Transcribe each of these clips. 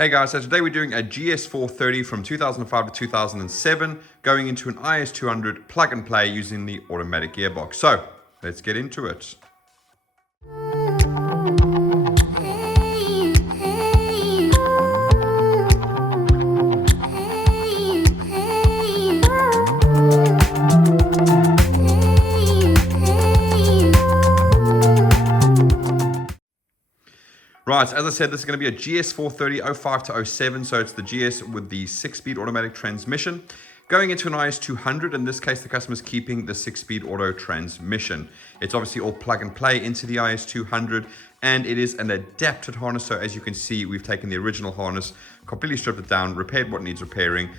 Hey guys, so today we're doing a GS430 from 2005 to 2007, going into an IS200 plug and play using the automatic gearbox. So let's get into it. Right, as I said, this is going to be a GS430 05 to 07, so it's the GS with the 6-speed automatic transmission. Going into an IS200, in this case the customer's keeping the 6-speed auto transmission. It's obviously all plug and play into the IS200, and it is an adapted harness, so as you can see, we've taken the original harness, completely stripped it down, repaired what needs repairing,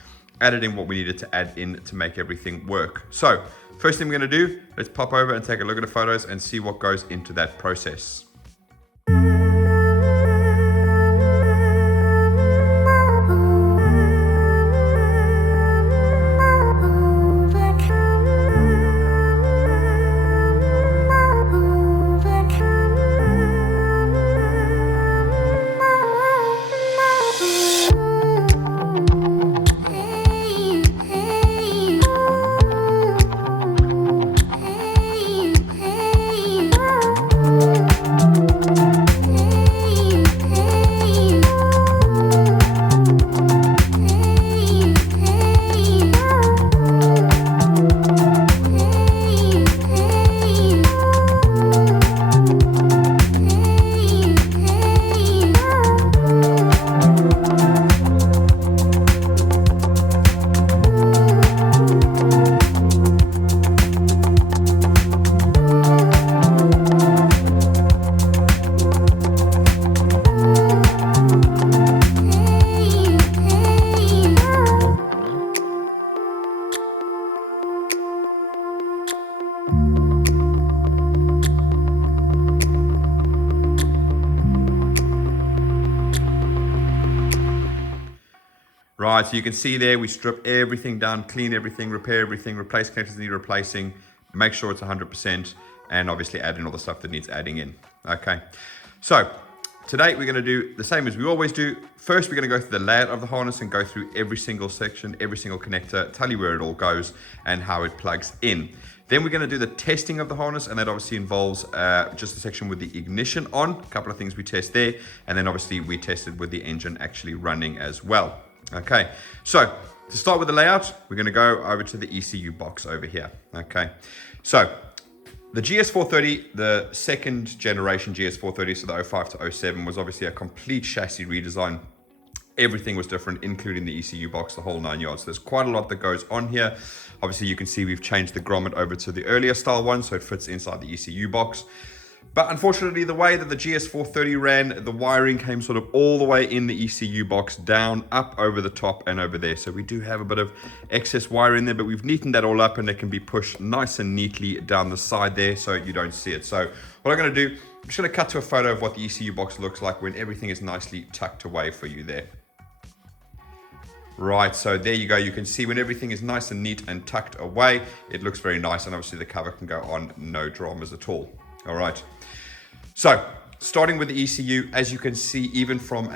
added in what we needed to add in to make everything work. So, first thing we're going to do, let's pop over and take a look at the photos and see what goes into that process. Right, so you can see there, we strip everything down, clean everything, repair everything, replace connectors that need replacing, make sure it's 100%, and obviously add in all the stuff that needs adding in. Okay, so today we're going to do the same as we always do. First, we're going to go through the layout of the harness and go through every single section, every single connector, tell you where it all goes and how it plugs in. Then we're going to do the testing of the harness, and that obviously involves just a section with the ignition on, a couple of things we test there, and then obviously we tested with the engine actually running as well. Okay, so to start with the layout, we're going to go over to the ECU box over here. Okay, so the GS430, the second generation GS430, so the 05 to 07, was obviously a complete chassis redesign. Everything was different, including the ECU box, the whole 9 yards. There's quite a lot that goes on here. Obviously, you can see we've changed the grommet over to the earlier style one, so it fits inside the ECU box. But unfortunately, the way that the GS430 ran, the wiring came sort of all the way in the ECU box, down, up, over the top, and over there. So we do have a bit of excess wire in there, but we've neatened that all up, and it can be pushed nice and neatly down the side there so you don't see it. So what I'm going to do, I'm just going to cut to a photo of what the ECU box looks like when everything is nicely tucked away for you there. Right, so there you go. You can see when everything is nice and neat and tucked away, it looks very nice, and obviously the cover can go on, no dramas at all. All right. So, starting with the ECU, as you can see, even from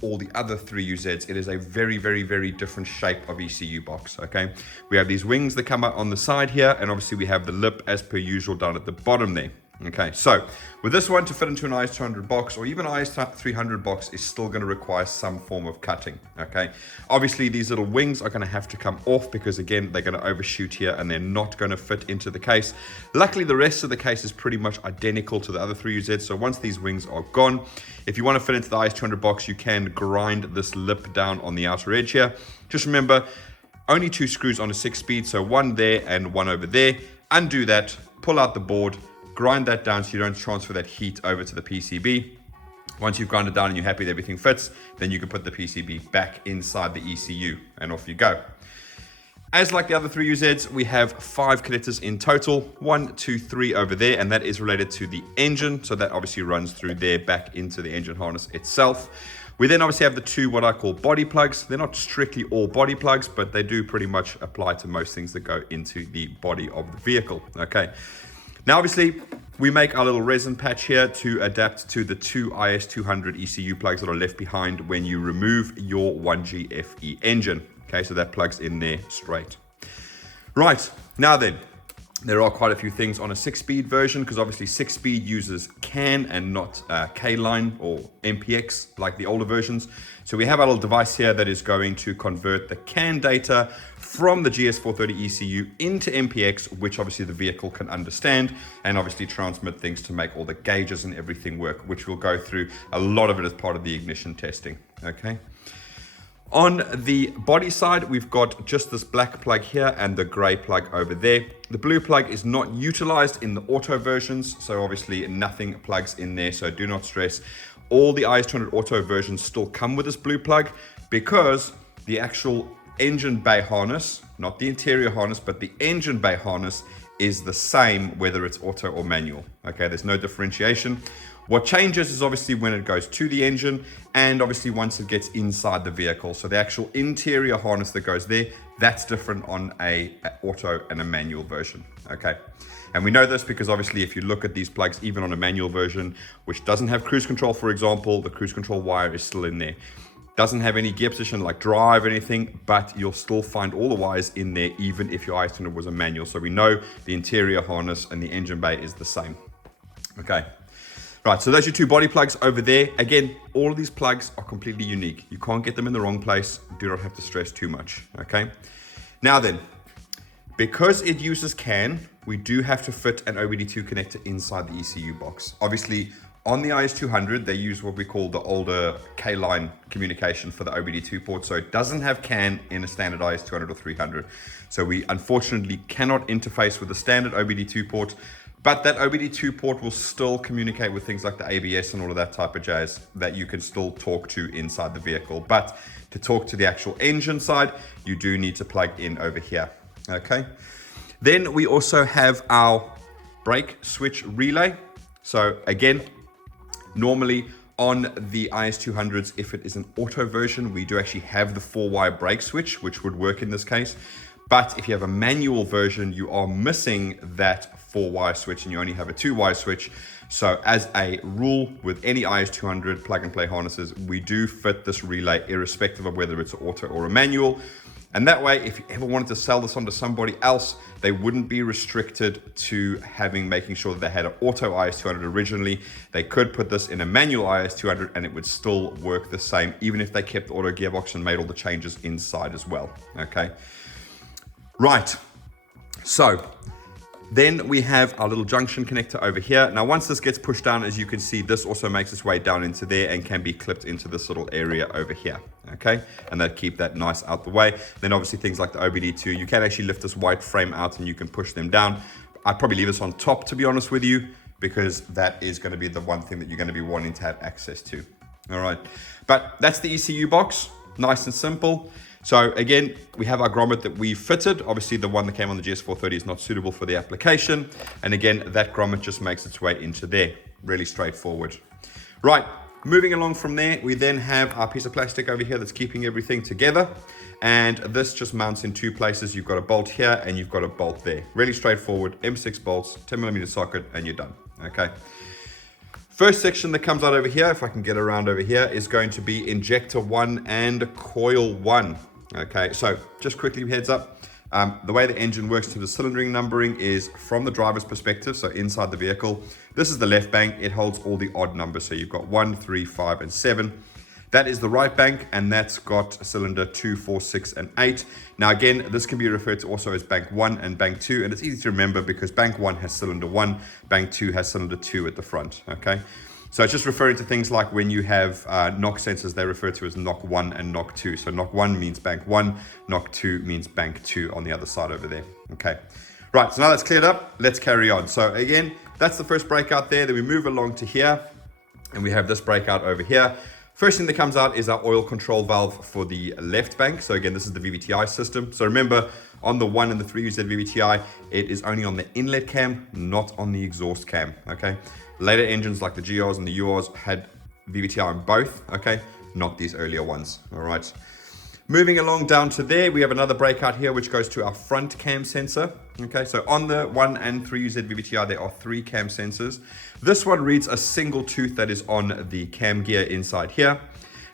all the other 3UZs, it is a very, very, very different shape of ECU box, okay? We have these wings that come out on the side here, and obviously we have the lip as per usual down at the bottom there. Okay, so with this one to fit into an IS200 box or even IS300 box is still going to require some form of cutting. Okay, obviously these little wings are going to have to come off because again they're going to overshoot here and they're not going to fit into the case. Luckily the rest of the case is pretty much identical to the other 3UZs, so once these wings are gone, if you want to fit into the IS200 box, you can grind this lip down on the outer edge here. Just remember, only 2 screws on a 6-speed, so one there and one over there. Undo that, pull out the board, grind that down so you don't transfer that heat over to the PCB. Once you've ground it down and you're happy that everything fits, then you can put the PCB back inside the ECU and off you go. As like the other 3UZs, we have 5 connectors in total, 1, 2, 3 over there, and that is related to the engine. So that obviously runs through there back into the engine harness itself. We then obviously have the 2 what I call body plugs. They're not strictly all body plugs, but they do pretty much apply to most things that go into the body of the vehicle. Okay. Now, obviously, we make our little resin patch here to adapt to the two IS200 ECU plugs that are left behind when you remove your 1G-FE engine. Okay, so that plugs in there straight. Right, now then, there are quite a few things on a 6-speed version, because obviously 6-speed uses CAN and not K-line or MPX like the older versions. So we have our little device here that is going to convert the CAN data from the GS430 ECU into MPX, which obviously the vehicle can understand, and obviously transmit things to make all the gauges and everything work, which we'll go through a lot of it as part of the ignition testing. Okay. On the body side, we've got just this black plug here and the gray plug over there. The blue plug is not utilized in the auto versions, so obviously nothing plugs in there, so do not stress. All the IS200 auto versions still come with this blue plug, because the actual engine bay harness, not the interior harness, but the engine bay harness is the same whether it's auto or manual. Okay, there's no differentiation. What changes is obviously when it goes to the engine, and obviously once it gets inside the vehicle. So the actual interior harness that goes there, that's different on a auto and a manual version. Okay, and we know this because obviously if you look at these plugs, even on a manual version, which doesn't have cruise control, for example, the cruise control wire is still in there. Doesn't have any gear position like drive or anything, but you'll still find all the wires in there, even if your IS200 was a manual. So we know the interior harness and the engine bay is the same. Okay. Right, so those are your two body plugs over there. Again, all of these plugs are completely unique. You can't get them in the wrong place. Do not have to stress too much, okay? Now then, because it uses CAN, we do have to fit an OBD2 connector inside the ECU box. Obviously, on the IS200, they use what we call the older K-line communication for the OBD2 port, so it doesn't have CAN in a standard IS200 or 300. So we unfortunately cannot interface with the standard OBD2 port, but that OBD2 port will still communicate with things like the ABS and all of that type of jazz that you can still talk to inside the vehicle. But to talk to the actual engine side, you do need to plug in over here, okay? Then we also have our brake switch relay. So again, normally on the IS200s, if it is an auto version, we do actually have the 4-wire brake switch, which would work in this case. But if you have a manual version, you are missing that 4-wire switch and you only have a 2-wire switch. So as a rule with any IS200 plug and play harnesses, we do fit this relay irrespective of whether it's an auto or a manual. And that way, if you ever wanted to sell this on to somebody else, they wouldn't be restricted to making sure that they had an auto IS200 originally. They could put this in a manual IS200 and it would still work the same, even if they kept the auto gearbox and made all the changes inside as well, okay? Right, so then we have our little junction connector over here. Now, once this gets pushed down, as you can see, this also makes its way down into there and can be clipped into this little area over here, okay? And that keep that nice out the way. Then obviously things like the OBD2, you can actually lift this white frame out and you can push them down. I'd probably leave this on top, to be honest with you, because that is going to be the one thing that you're going to be wanting to have access to. All right, but that's the ECU box, nice and simple. So again, we have our grommet that we fitted. Obviously the one that came on the GS430 is not suitable for the application. And again, that grommet just makes its way into there. Really straightforward. Right, moving along from there, we then have our piece of plastic over here that's keeping everything together. And this just mounts in two places. You've got a bolt here and you've got a bolt there. Really straightforward, M6 bolts, 10mm socket, and you're done, okay? First section that comes out over here, if I can get around over here, is going to be injector 1 and coil 1. Okay, so just quickly heads up, the way the engine works to the cylindering numbering is from the driver's perspective, so inside the vehicle. This is the left bank, it holds all the odd numbers, so you've got 1, 3, 5, and 7. That is the right bank, and that's got cylinder 2, 4, 6, and 8. Now again, this can be referred to also as bank 1 and bank 2, and it's easy to remember because bank 1 has cylinder 1, bank 2 has cylinder 2 at the front, okay? So it's just referring to things like when you have knock sensors, they refer to as knock 1 and knock 2. So knock 1 means bank 1, knock 2 means bank 2 on the other side over there. Okay. Right, so now that's cleared up, let's carry on. So again, that's the first breakout there. Then we move along to here, and we have this breakout over here. First thing that comes out is our oil control valve for the left bank. So again, this is the VVT-i system. So remember, on the 1 and the 3UZ VVT-i, it is only on the inlet cam, not on the exhaust cam, okay? Later engines like the GRs and the URs had VVT-i on both, okay? Not these earlier ones, all right? Moving along down to there, we have another breakout here, which goes to our front cam sensor. Okay, so on the 1 and 3UZ VVT-i, there are 3 cam sensors. This one reads a single tooth that is on the cam gear inside here.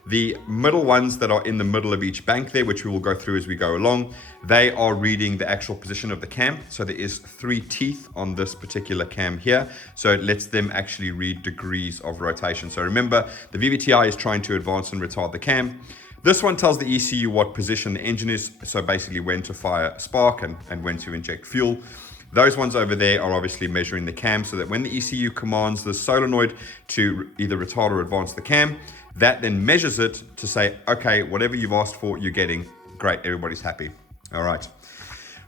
The middle ones that are in the middle of each bank there, which we will go through as we go along, they are reading the actual position of the cam. So there is 3 teeth on this particular cam here. So it lets them actually read degrees of rotation. So remember, the VVT-i is trying to advance and retard the cam. This one tells the ECU what position the engine is, so basically when to fire spark and when to inject fuel. Those ones over there are obviously measuring the cam, so that when the ECU commands the solenoid to either retard or advance the cam, that then measures it to say, okay, whatever you've asked for, you're getting. Great, everybody's happy. All right.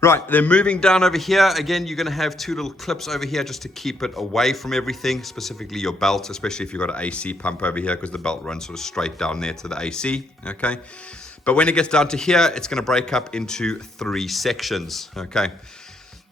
Right, then moving down over here, again, you're going to have 2 little clips over here just to keep it away from everything, specifically your belt, especially if you've got an AC pump over here, because the belt runs sort of straight down there to the AC, okay? But when it gets down to here, it's going to break up into 3 sections, okay?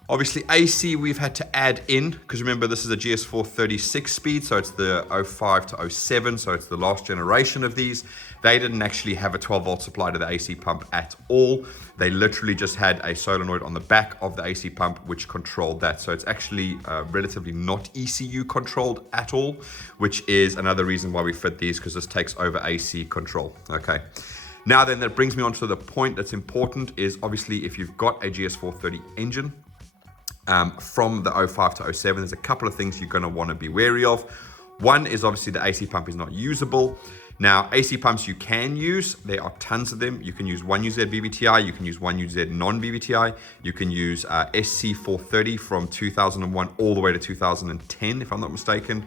Obviously, AC we've had to add in, because remember, this is a GS430 6-speed, so it's the 05 to 07, so it's the last generation of these. They didn't actually have a 12-volt supply to the AC pump at all. They literally just had a solenoid on the back of the AC pump, which controlled that. So it's actually relatively not ECU controlled at all, which is another reason why we fit these, because this takes over AC control, okay? Now then, that brings me on to the point that's important, is obviously if you've got a GS430 engine, from the 05 to 07, there's a couple of things you're going to want to be wary of. One is obviously the AC pump is not usable. Now, AC pumps you can use, there are tons of them. You can use 1UZ VVT-i, you can use 1UZ non-VVT-i, you can use SC430 from 2001 all the way to 2010, if I'm not mistaken.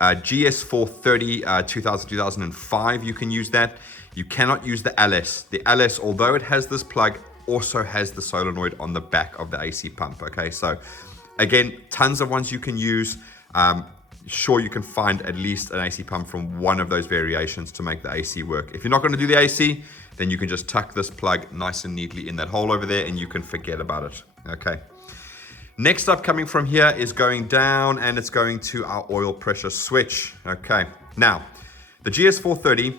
GS430 2005, you can use that. You cannot use the LS. The LS, although it has this plug, also has the solenoid on the back of the AC pump. Okay, so again, tons of ones you can use. Sure, you can find at least an AC pump from one of those variations to make the AC work. If you're not going to do the AC, then you can just tuck this plug nice and neatly in that hole over there and you can forget about it. Okay, next up coming from here is going down, and it's going to our oil pressure switch. Okay, now the GS430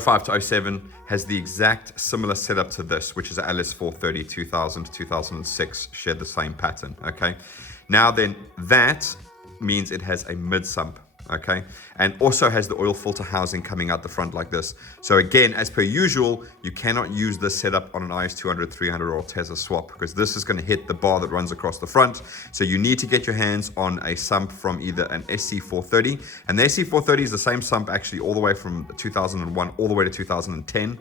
05 to 07 has the exact similar setup to this, which is a LS430 2000 to 2006, shared the same pattern, okay? Now then, that means it has a mid-sump, okay? And also has the oil filter housing coming out the front like this. So again, as per usual, you cannot use this setup on an IS200, 300 or Tesla swap, because this is gonna hit the bar that runs across the front. So you need to get your hands on a sump from either an SC430, and the SC430 is the same sump actually all the way from 2001 all the way to 2010.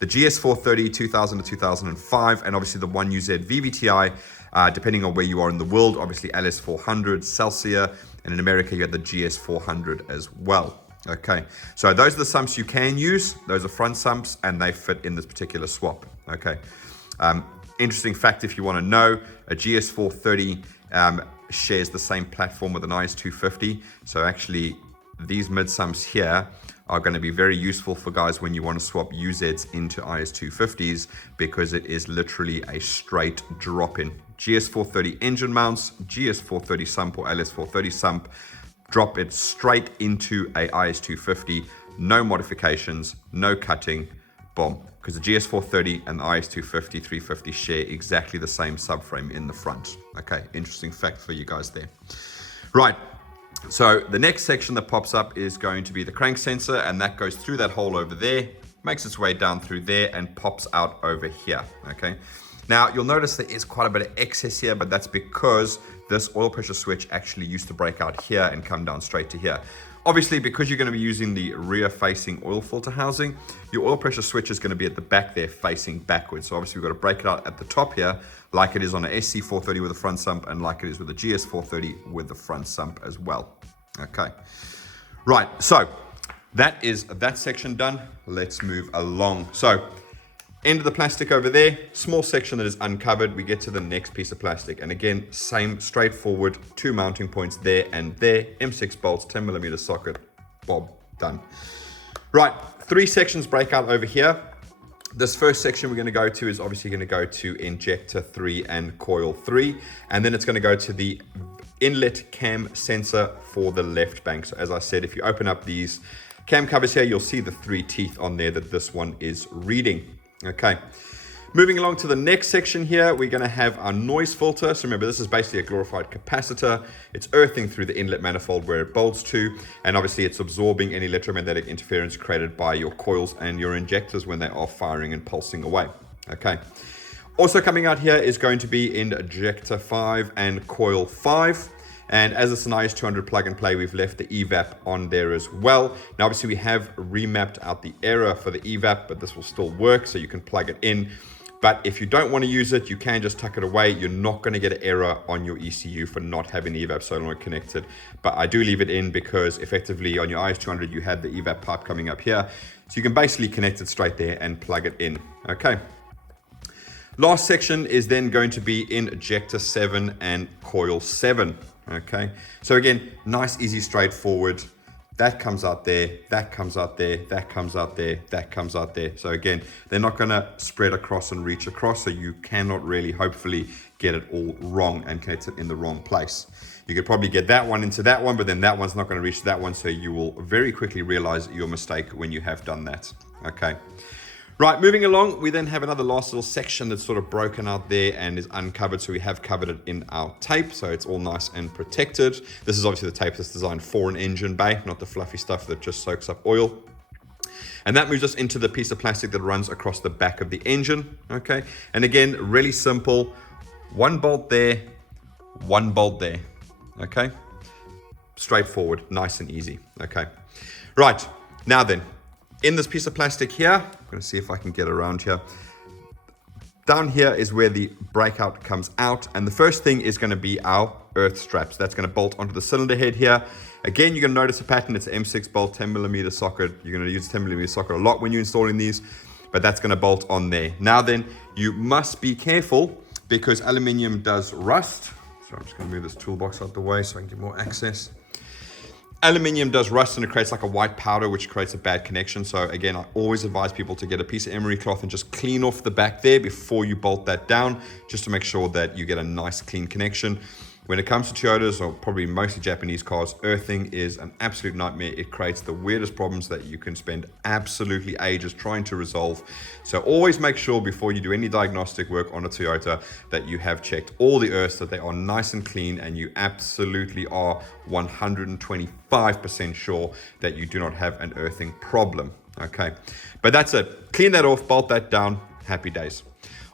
The GS430 2000 to 2005, and obviously the 1UZ VVT-i, depending on where you are in the world, obviously LS400, Celsius, and in America you have the GS400 as well. Okay, so those are the sumps you can use. Those are front sumps and they fit in this particular swap. Okay, interesting fact if you want to know, a GS430 shares the same platform with an IS250. So actually these mid sumps here are going to be very useful for guys when you want to swap UZs into IS250s, because it is literally a straight drop-in. GS430 engine mounts, GS430 sump or LS430 sump, drop it straight into a IS250, no modifications, no cutting, boom. Because the GS430 and the IS250, 350 share exactly the same subframe in the front. Okay, interesting fact for you guys there. Right. So the next section that pops up is going to be the crank sensor, and that goes through that hole over there, makes its way down through there and pops out over here, okay? Now you'll notice there is quite a bit of excess here, but that's because this oil pressure switch actually used to break out here and come down straight to here. Obviously, because you're going to be using the rear facing oil filter housing, your oil pressure switch is going to be at the back there facing backwards. So obviously we've got to break it out at the top here, like it is on an SC430 with a front sump and like it is with a GS430 with the front sump as well. Okay, right, so that is that section done. Let's move along. So end of the plastic over there, small section that is uncovered. We get to the next piece of plastic, and again, same straightforward, 2 mounting points there and there, M6 bolts, 10mm socket, bob, done. Right, 3 sections break out over here. This first section we're going to go to is obviously going to go to injector 3 and coil 3, and then it's going to go to the inlet cam sensor for the left bank. So as I said, if you open up these cam covers here, you'll see the 3 teeth on there that this one is reading. Okay. Moving along to the next section here, we're going to have our noise filter. So remember, this is basically a glorified capacitor. It's earthing through the inlet manifold where it bolts to, and obviously it's absorbing any electromagnetic interference created by your coils and your injectors when they are firing and pulsing away. Okay. Also coming out here is going to be injector 5 and coil 5. And as it's an IS200 plug and play, we've left the evap on there as well. Now, obviously, we have remapped out the error for the evap, but this will still work, so you can plug it in. But if you don't want to use it, you can just tuck it away. You're not going to get an error on your ECU for not having the evap solenoid connected. But I do leave it in because effectively on your IS200, you had the evap pipe coming up here. So you can basically connect it straight there and plug it in. Okay. Last section is then going to be injector 7 and coil 7. Okay, so again, nice, easy, straightforward. That comes out there, that comes out there, that comes out there, that comes out there. So again, they're not going to spread across and reach across, so you cannot really, hopefully, get it all wrong and connect it in the wrong place. You could probably get that one into that one, but then that one's not going to reach that one, so you will very quickly realize your mistake when you have done that. Okay. Right, moving along, we then have another last little section that's sort of broken out there and is uncovered. So we have covered it in our tape, so it's all nice and protected. This is obviously the tape that's designed for an engine bay, not the fluffy stuff that just soaks up oil. And that moves us into the piece of plastic that runs across the back of the engine, okay? And again, really simple, one bolt there, one bolt there, okay? Straightforward, nice and easy, okay? Right, now then, in this piece of plastic here, I'm going to see if I can get around here. Down here is where the breakout comes out. And the first thing is going to be our earth straps. That's going to bolt onto the cylinder head here. Again, you're going to notice a pattern. It's an M6 bolt, 10mm socket. You're going to use a 10mm socket a lot when you're installing these, but that's going to bolt on there. Now then, you must be careful because aluminium does rust. So I'm just going to move this toolbox out the way so I can get more access. Aluminium does rust and it creates like a white powder, which creates a bad connection. So again, I always advise people to get a piece of emery cloth and just clean off the back there before you bolt that down, just to make sure that you get a nice clean connection. When it comes to Toyotas, or probably mostly Japanese cars, earthing is an absolute nightmare. It creates the weirdest problems that you can spend absolutely ages trying to resolve. So always make sure before you do any diagnostic work on a Toyota that you have checked all the earths, that they are nice and clean, and you absolutely are 125% sure that you do not have an earthing problem. Okay, but that's it. Clean that off, bolt that down, happy days.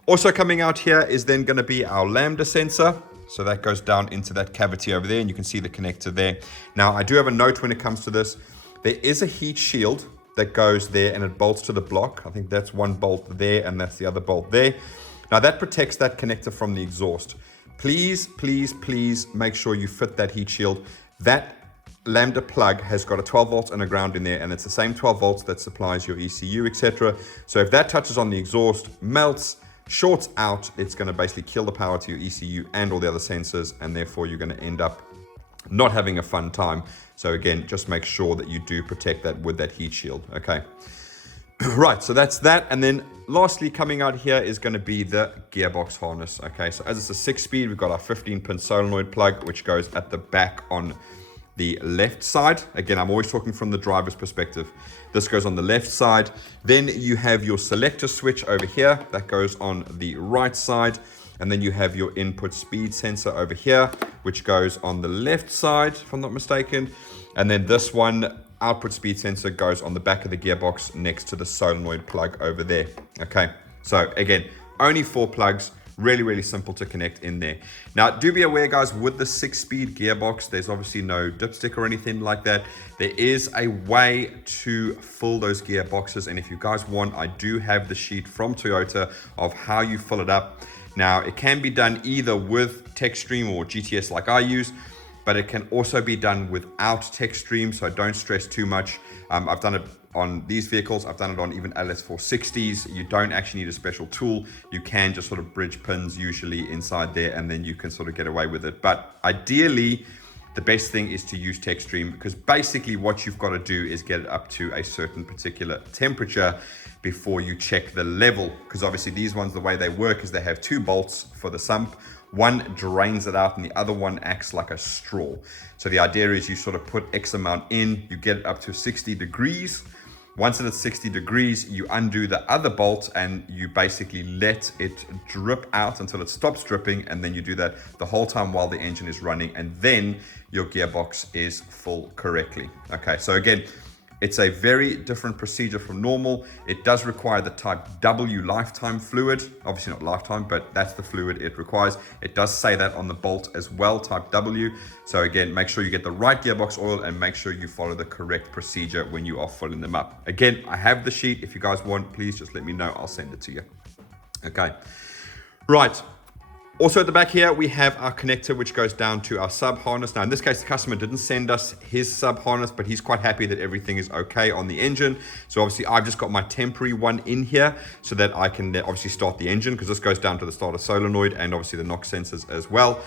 Also coming out here is then going to be our Lambda sensor. So that goes down into that cavity over there, and you can see the connector there. Now, I do have a note when it comes to this. There is a heat shield that goes there, and it bolts to the block. I think that's one bolt there, and that's the other bolt there. Now, that protects that connector from the exhaust. Please, please, please make sure you fit that heat shield. That Lambda plug has got a 12 volts and a ground in there, and it's the same 12 volts that supplies your ECU, etc. So if that touches on the exhaust, melts, shorts out, it's going to basically kill the power to your ECU and all the other sensors, and therefore you're going to end up not having a fun time. So again, just make sure that you do protect that with that heat shield. Okay. Right, so that's that. And then lastly, coming out here is going to be the gearbox harness. Okay, so as it's a 6-speed, we've got our 15-pin solenoid plug, which goes at the back on the left side. Again, I'm always talking from the driver's perspective. This goes on the left side. Then you have your selector switch over here. That goes on the right side. And then you have your input speed sensor over here, which goes on the left side, if I'm not mistaken. And then this one, output speed sensor, goes on the back of the gearbox next to the solenoid plug over there. Okay, so again, only 4 plugs. Really, really simple to connect in there. Now, do be aware, guys, with the 6-speed gearbox, there's obviously no dipstick or anything like that. There is a way to fill those gearboxes, and if you guys want, I do have the sheet from Toyota of how you fill it up. Now, it can be done either with TechStream or GTS like I use, but it can also be done without TechStream, so don't stress too much. I've done it on these vehicles. I've done it on even LS460s. You don't actually need a special tool. You can just sort of bridge pins usually inside there, and then you can sort of get away with it. But ideally, the best thing is to use TechStream, because basically what you've got to do is get it up to a certain particular temperature before you check the level. Because obviously these ones, the way they work is they have 2 bolts for the sump. One drains it out and the other one acts like a straw. So the idea is you sort of put X amount in, you get it up to 60 degrees, Once it's at 60 degrees, you undo the other bolt and you basically let it drip out until it stops dripping. And then you do that the whole time while the engine is running, and then your gearbox is full correctly. Okay, so again, it's a very different procedure from normal. It does require the type W lifetime fluid. Obviously not lifetime, but that's the fluid it requires. It does say that on the bolt as well, type W. So again, make sure you get the right gearbox oil and make sure you follow the correct procedure when you are filling them up. Again, I have the sheet. If you guys want, please just let me know. I'll send it to you. Okay, right. Also at the back here, we have our connector, which goes down to our sub harness. Now, in this case, the customer didn't send us his sub harness, but he's quite happy that everything is okay on the engine. So obviously, I've just got my temporary one in here so that I can obviously start the engine, because this goes down to the starter solenoid and obviously the knock sensors as well.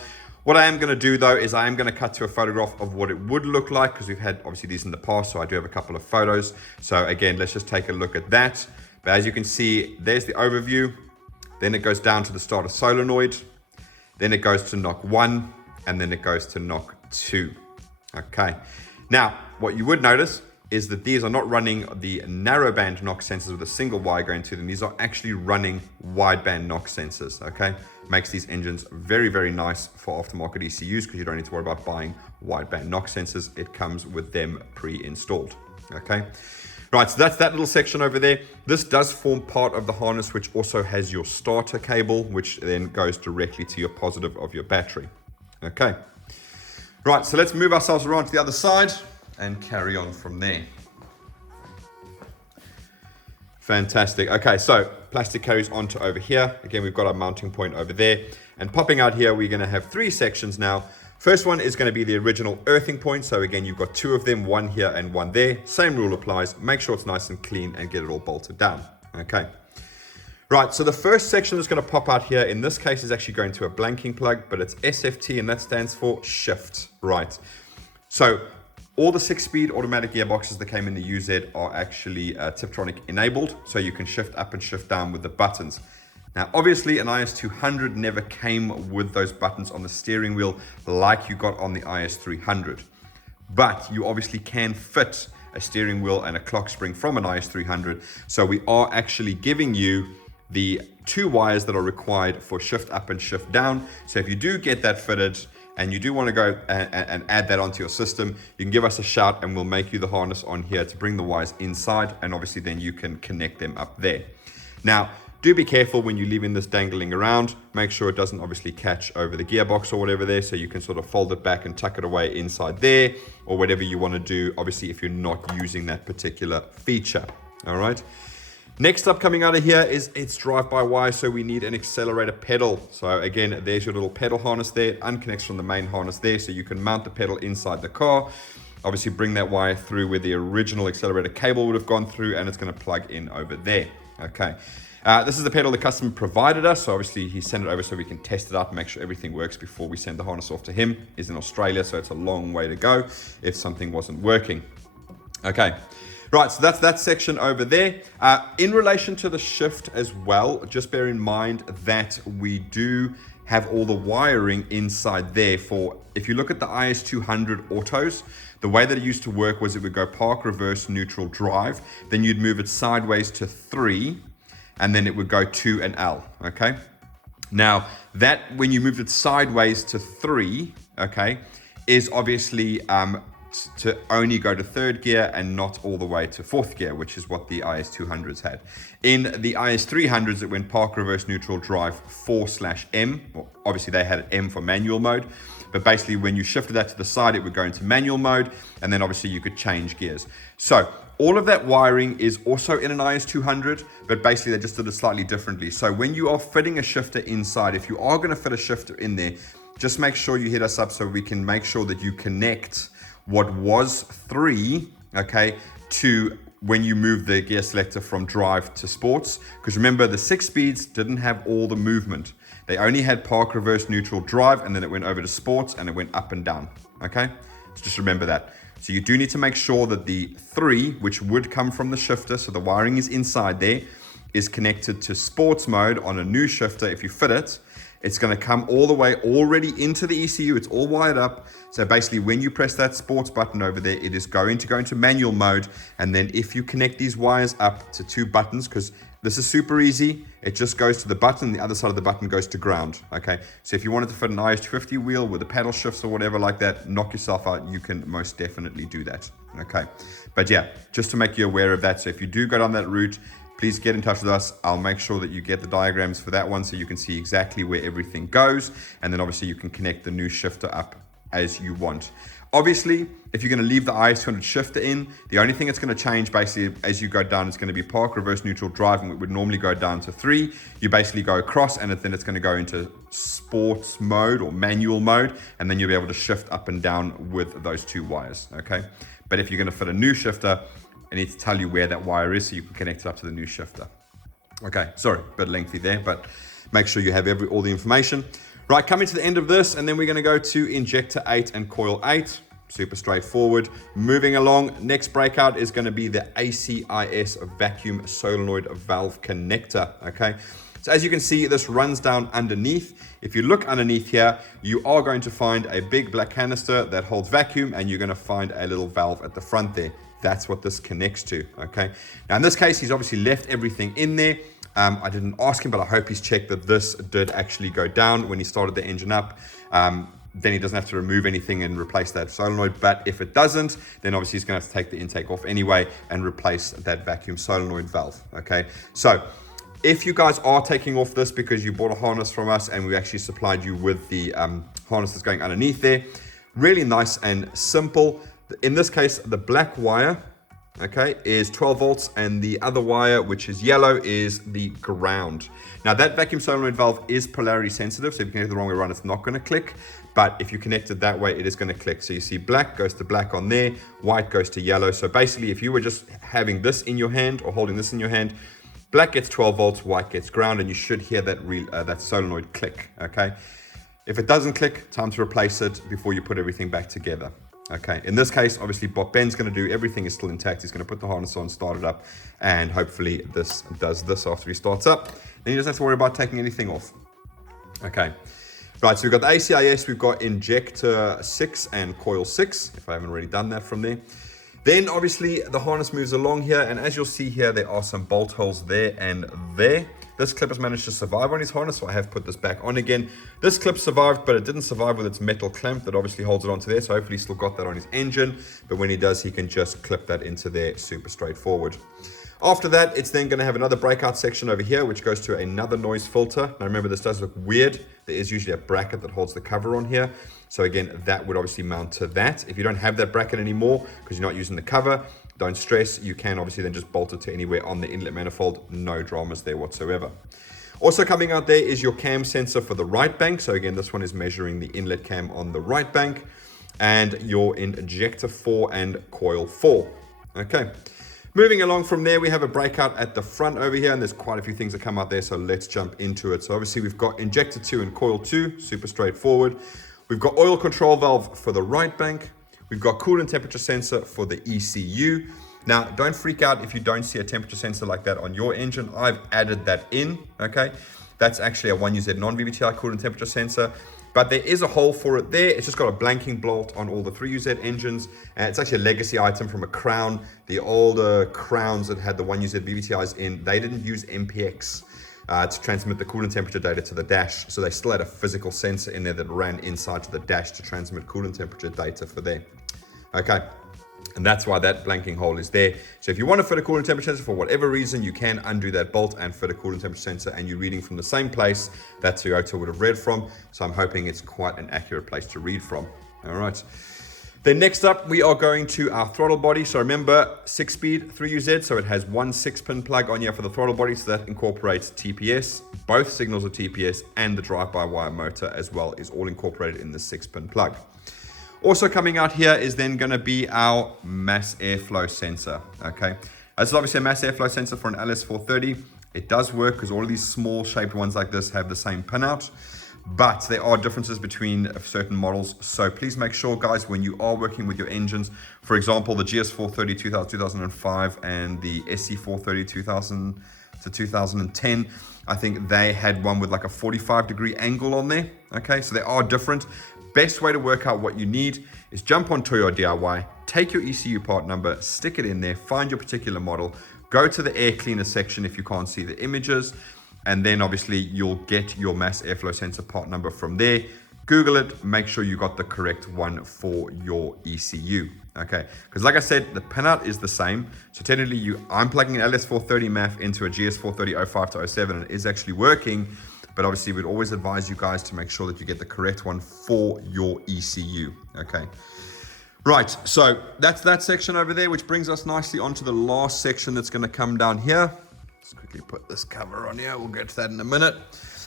What I am going to do, though, is I am going to cut to a photograph of what it would look like, because we've had obviously these in the past, so I do have a couple of photos. So again, let's just take a look at that. But as you can see, there's the overview. Then it goes down to the starter solenoid. Then it goes to knock 1, and then it goes to knock 2. Okay. Now, what you would notice is that these are not running the narrowband knock sensors with a single wire going to them. These are actually running wideband knock sensors. Okay. Makes these engines very, very nice for aftermarket ECUs, because you don't need to worry about buying wideband knock sensors. It comes with them pre-installed. Okay. Right, so that's that little section over there. This does form part of the harness, which also has your starter cable, which then goes directly to your positive of your battery. Okay. Right, so let's move ourselves around to the other side and carry on from there. Fantastic. Okay, so plastic carries on to over here. Again, we've got our mounting point over there. And popping out here, we're going to have 3 sections now. First one is going to be the original earthing point. So again, you've got 2 of them, one here and one there. Same rule applies. Make sure it's nice and clean and get it all bolted down. Okay. Right, so the first section that's going to pop out here, in this case, is actually going to a blanking plug, but it's SFT, and that stands for shift. Right. So all the 6-speed automatic gearboxes that came in the UZ are actually Tiptronic enabled. So you can shift up and shift down with the buttons. Now, obviously, an IS200 never came with those buttons on the steering wheel like you got on the IS300. But you obviously can fit a steering wheel and a clock spring from an IS300. So we are actually giving you the 2 wires that are required for shift up and shift down. So if you do get that fitted and you do want to go and add that onto your system, you can give us a shout and we'll make you the harness on here to bring the wires inside. And obviously then you can connect them up there. Now, do be careful when you're leaving this dangling around. Make sure it doesn't obviously catch over the gearbox or whatever there, so you can sort of fold it back and tuck it away inside there, or whatever you want to do, obviously, if you're not using that particular feature. All right. Next up, coming out of here is its drive-by-wire, so we need an accelerator pedal. So again, there's your little pedal harness there. It unconnects from the main harness there, so you can mount the pedal inside the car. Obviously, bring that wire through where the original accelerator cable would have gone through, and it's going to plug in over there. Okay. This is the pedal the customer provided us, so obviously he sent it over so we can test it out and make sure everything works before we send the harness off to him. He's in Australia, so it's a long way to go if something wasn't working. Okay, right, so that's that section over there. In relation to the shift as well, just bear in mind that we do have all the wiring inside there for, if you look at the IS200 autos, the way that it used to work was it would go park, reverse, neutral, drive, then you'd move it sideways to 3, and then it would go 2 and L, okay? Now, that, when you moved it sideways to 3, okay, is obviously to only go to 3rd gear and not all the way to 4th gear, which is what the IS200s had. In the IS300s, it went park, reverse, neutral, drive, 4/M. Well, obviously, they had an M for manual mode. But basically, when you shifted that to the side, it would go into manual mode. And then obviously, you could change gears. So all of that wiring is also in an IS200, but basically they just did it slightly differently. So when you are fitting a shifter inside, if you are going to fit a shifter in there, just make sure you hit us up so we can make sure that you connect what was 3, okay, to when you move the gear selector from drive to sports. Because remember, the 6 speeds didn't have all the movement. They only had park, reverse, neutral, drive, and then it went over to sports and it went up and down, okay? So just remember that. So you do need to make sure that the 3, which would come from the shifter, so the wiring is inside there, is connected to sports mode on a new shifter if you fit it. It's going to come all the way already into the ECU. It's all wired up. So basically when you press that sports button over there, it is going to go into manual mode. And then if you connect these wires up to 2 buttons, because this is super easy, it just goes to the button. The other side of the button goes to ground. Okay. So if you wanted to fit an IS250 wheel with the paddle shifts or whatever like that, knock yourself out. You can most definitely do that. Okay. But yeah, just to make you aware of that. So if you do go down that route, please get in touch with us. I'll make sure that you get the diagrams for that one so you can see exactly where everything goes. And then obviously you can connect the new shifter up as you want. Obviously, if you're going to leave the IS200 shifter in, the only thing that's going to change basically as you go down is going to be park, reverse, neutral, drive, and it would normally go down to 3. You basically go across and then it's going to go into sports mode or manual mode, and then you'll be able to shift up and down with those 2 wires, okay? But if you're going to fit a new shifter, I need to tell you where that wire is so you can connect it up to the new shifter. Okay, sorry, a bit lengthy there, but make sure you have all the information. Right, coming to the end of this, and then we're going to go to injector 8 and coil 8. Super straightforward. Moving along, next breakout is going to be the ACIS vacuum solenoid valve connector. Okay, so as you can see, this runs down underneath. If you look underneath here, you are going to find a big black canister that holds vacuum, and you're going to find a little valve at the front there. That's what this connects to. Okay, now in this case, he's obviously left everything in there. I didn't ask him, but I hope he's checked that this did actually go down when he started the engine up. Then he doesn't have to remove anything and replace that solenoid. But if it doesn't, then obviously he's going to have to take the intake off anyway and replace that vacuum solenoid valve. Okay, so if you guys are taking off this because you bought a harness from us and we actually supplied you with the harness that's going underneath there, really nice and simple. In this case, the black wire, okay, is 12 volts, and the other wire, which is yellow, is the ground. Now that vacuum solenoid valve is polarity sensitive, so if you connect it the wrong way around, it's not going to click. But if you connect it that way, it is going to click. So you see black goes to black on there, white goes to yellow. So basically, if you were just having this in your hand or holding this in your hand, black gets 12 volts, white gets ground, and you should hear that solenoid click, okay? If it doesn't click, time to replace it before you put everything back together. Okay, in this case, obviously, what Ben's going to do, everything is still intact. He's going to put the harness on, start it up, and hopefully this does this after he starts up. Then he doesn't have to worry about taking anything off. Okay, right, so we've got the ACIS, we've got injector 6 and coil 6, if I haven't already done that from there. Then, obviously, the harness moves along here, and as you'll see here, there are some bolt holes there and there. This clip has managed to survive on his harness, so I have put this back on again. This clip survived, but it didn't survive with its metal clamp that obviously holds it onto there, so hopefully he's still got that on his engine. But when he does, he can just clip that into there, super straightforward. After that, it's then going to have another breakout section over here, which goes to another noise filter. Now remember, this does look weird. There is usually a bracket that holds the cover on here. So again, that would obviously mount to that. If you don't have that bracket anymore, because you're not using the cover, don't stress. You can obviously then just bolt it to anywhere on the inlet manifold. No dramas there whatsoever. Also coming out there is your cam sensor for the right bank. So again, this one is measuring the inlet cam on the right bank, and your injector 4 and coil 4. Okay. Moving along from there, we have a breakout at the front over here, and there's quite a few things that come out there, so let's jump into it. So obviously we've got injector 2 and coil 2, super straightforward. We've got oil control valve for the right bank. We've got coolant temperature sensor for the ECU. Now, don't freak out if you don't see a temperature sensor like that on your engine. I've added that in, okay? That's actually a 3UZ non-VVT-i coolant temperature sensor, but there is a hole for it there. It's just got a blanking bolt on all the 3UZ engines, and it's actually a legacy item from a Crown. The older Crowns that had the 1UZ VVT-Is in, they didn't use MPX to transmit the coolant temperature data to the dash, so they still had a physical sensor in there that ran inside to the dash to transmit coolant temperature data for there. Okay, and that's why that blanking hole is there. So if you want to fit a coolant temperature sensor for whatever reason, you can undo that bolt and fit a coolant temperature sensor, and you're reading from the same place that Toyota would have read from. So I'm hoping it's quite an accurate place to read from. All right. Then next up, we are going to our throttle body. So remember, 6-speed 3UZ, so it has one 6-pin plug on here for the throttle body, so that incorporates TPS. Both signals of TPS and the drive-by-wire motor as well is all incorporated in the 6-pin plug. Also coming out here is then going to be our mass airflow sensor. Okay, this is obviously a mass airflow sensor for an LS430. It does work because all of these small shaped ones like this have the same pinout, but there are differences between certain models. So please make sure, guys, when you are working with your engines, for example, the GS430 2005 and the SC430 to 2010. I think they had one with like a 45-degree angle on there. Okay, so they are different. Best way to work out what you need is jump on Toyo DIY, take your ECU part number, stick it in there, find your particular model, go to the air cleaner section if you can't see the images, and then obviously you'll get your mass airflow sensor part number from there. Google it, make sure you got the correct one for your ECU. Okay, because like I said, the pinout is the same. So technically I'm plugging an LS430 MAF into a GS430 05 to 07 and it is actually working. But obviously we'd always advise you guys to make sure that you get the correct one for your ECU. Okay. Right, so that's that section over there, which brings us nicely onto the last section that's going to come down here. Let's quickly put this cover on here. We'll get to that in a minute.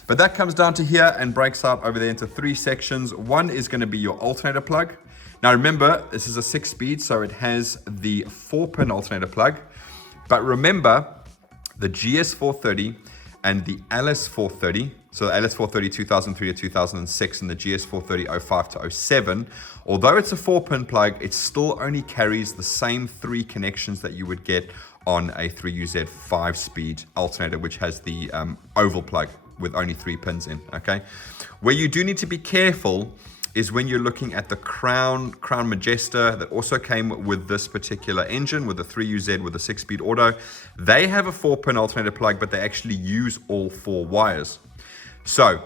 But that comes down to here and breaks out over there into 3 sections. One is going to be your alternator plug. Now remember, this is a 6-speed, so it has the 4-pin alternator plug. But remember, the GS430 and the LS430, so the LS430 2003 to 2006 and the GS430 05 to 07, although it's a 4-pin plug, it still only carries the same 3 connections that you would get on a 3UZ 5-speed alternator, which has the oval plug with only 3 pins in, okay? Where you do need to be careful is when you're looking at the Crown Majesta that also came with this particular engine, with the 3UZ with a 6-speed auto. They have a 4-pin alternator plug, but they actually use all 4 wires. So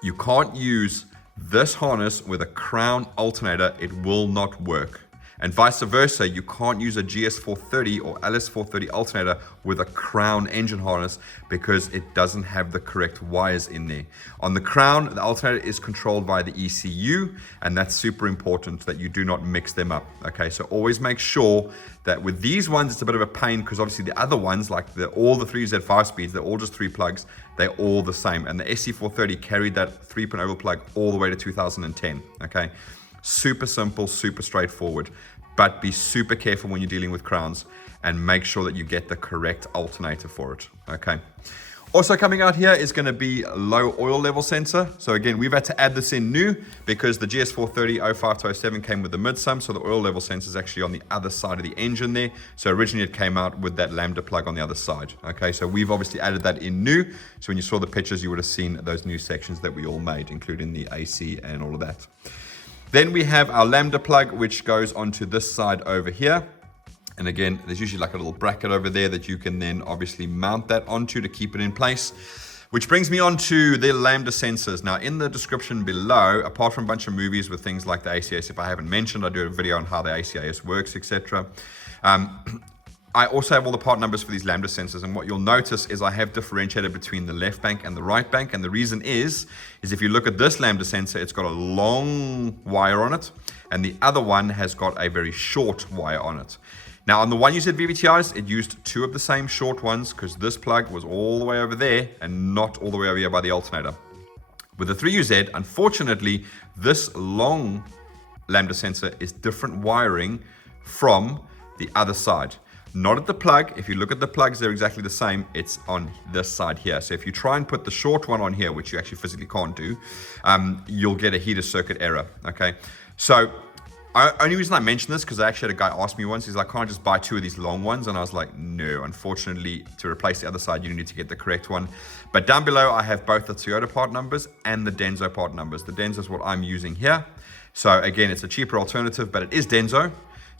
you can't use this harness with a Crown alternator, it will not work. And vice versa, you can't use a GS430 or LS430 alternator with a Crown engine harness because it doesn't have the correct wires in there. On the Crown, the alternator is controlled by the ECU, and that's super important that you do not mix them up. Okay, so always make sure that with these ones, it's a bit of a pain because obviously the other ones, like all the 3UZ 5-speeds, they're all just 3 plugs. They're all the same. And the SC430 carried that 3-pin oval plug all the way to 2010. Okay. Super simple, super straightforward, but be super careful when you're dealing with Crowns and make sure that you get the correct alternator for it. Okay. Also coming out here is going to be low oil level sensor. So again, we've had to add this in new because the GS430 05 to 07 came with the midsum. So the oil level sensor is actually on the other side of the engine there. So originally it came out with that Lambda plug on the other side. Okay, so we've obviously added that in new. So when you saw the pictures, you would have seen those new sections that we all made, including the AC and all of that. Then we have our Lambda plug, which goes onto this side over here. And again, there's usually like a little bracket over there that you can then obviously mount that onto to keep it in place. Which brings me on to the Lambda sensors. Now in the description below, apart from a bunch of movies with things like the ACIS, if I haven't mentioned, I do a video on how the ACIS works, etc. I also have all the part numbers for these Lambda sensors, and what you'll notice is I have differentiated between the left bank and the right bank, and the reason is if you look at this Lambda sensor, it's got a long wire on it, and the other one has got a very short wire on it. Now on the 3UZ VVT-Is, it used 2 of the same short ones because this plug was all the way over there and not all the way over here by the alternator. With the 3UZ, unfortunately, this long Lambda sensor is different wiring from the other side. Not at the plug. If you look at the plugs, they're exactly the same. It's on this side here. So if you try and put the short one on here, which you actually physically can't do, you'll get a heater circuit error. Okay. So only reason I mention this because I actually had a guy ask me once, he's like, can't I just buy 2 of these long ones? And I was like, no, unfortunately, to replace the other side, you need to get the correct one. But down below, I have both the Toyota part numbers and the Denso part numbers. The Denso is what I'm using here. So again, it's a cheaper alternative, but it is Denso.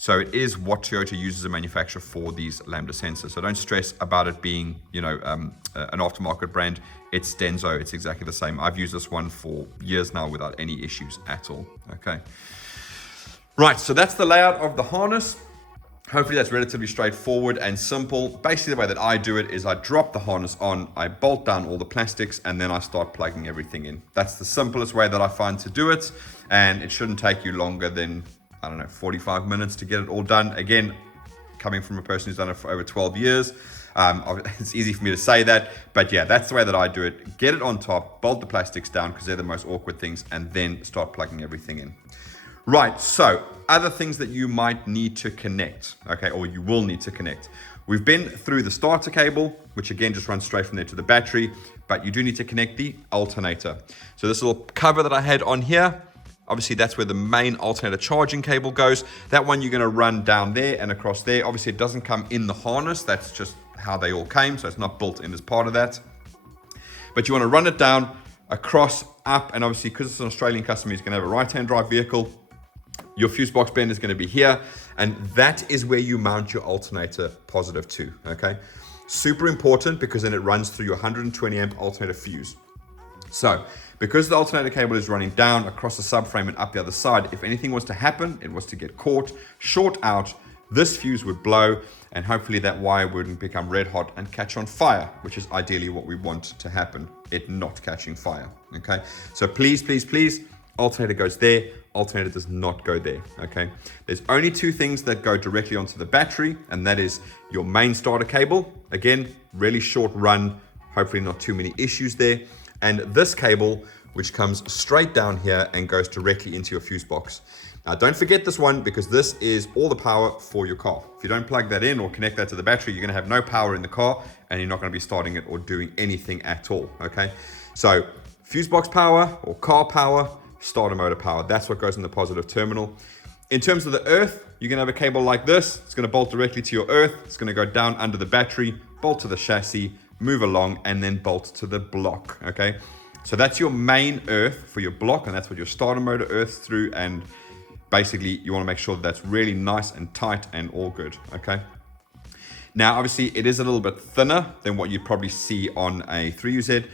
So it is what Toyota uses as a manufacturer for these Lambda sensors. So don't stress about it being, you know, an aftermarket brand. It's Denso. It's exactly the same. I've used this one for years now without any issues at all. Okay. Right. So that's the layout of the harness. Hopefully that's relatively straightforward and simple. Basically the way that I do it is I drop the harness on, I bolt down all the plastics, and then I start plugging everything in. That's the simplest way that I find to do it. And it shouldn't take you longer than, I don't know, 45 minutes to get it all done. Again, coming from a person who's done it for over 12 years, it's easy for me to say that, but yeah, that's the way that I do it. Get it on top, bolt the plastics down because they're the most awkward things, and then start plugging everything in. Right, so other things that you might need to connect, okay, or you will need to connect. We've been through the starter cable, which again just runs straight from there to the battery, but you do need to connect the alternator. So this little cover that I had on here, obviously that's where the main alternator charging cable goes. That one you're going to run down there and across there. Obviously it doesn't come in the harness. That's just how they all came, so it's not built in as part of that. But you want to run it down, across, up, and obviously because it's an Australian customer, he's going to have a right-hand drive vehicle. Your fuse box bend is going to be here, and that is where you mount your alternator positive to, okay? Super important because then it runs through your 120 amp alternator fuse. So, because the alternator cable is running down across the subframe and up the other side, if anything was to happen, it was to get caught, short out, this fuse would blow, and hopefully that wire wouldn't become red hot and catch on fire, which is ideally what we want to happen, it not catching fire, okay? So please, please, please, alternator goes there, alternator does not go there, okay? There's only two things that go directly onto the battery, and that is your main starter cable, again, really short run, hopefully not too many issues there, and this cable, which comes straight down here and goes directly into your fuse box. Now, don't forget this one because this is all the power for your car. If you don't plug that in or connect that to the battery, you're going to have no power in the car and you're not going to be starting it or doing anything at all, okay? So, fuse box power or car power, starter motor power, that's what goes in the positive terminal. In terms of the earth, you're going to have a cable like this. It's going to bolt directly to your earth. It's going to go down under the battery, bolt to the chassis, move along, and then bolt to the block, okay? So that's your main earth for your block, and that's what your starter motor earths through, and basically you want to make sure that that's really nice and tight and all good, okay? Now, obviously, it is a little bit thinner than what you'd probably see on a 3UZ.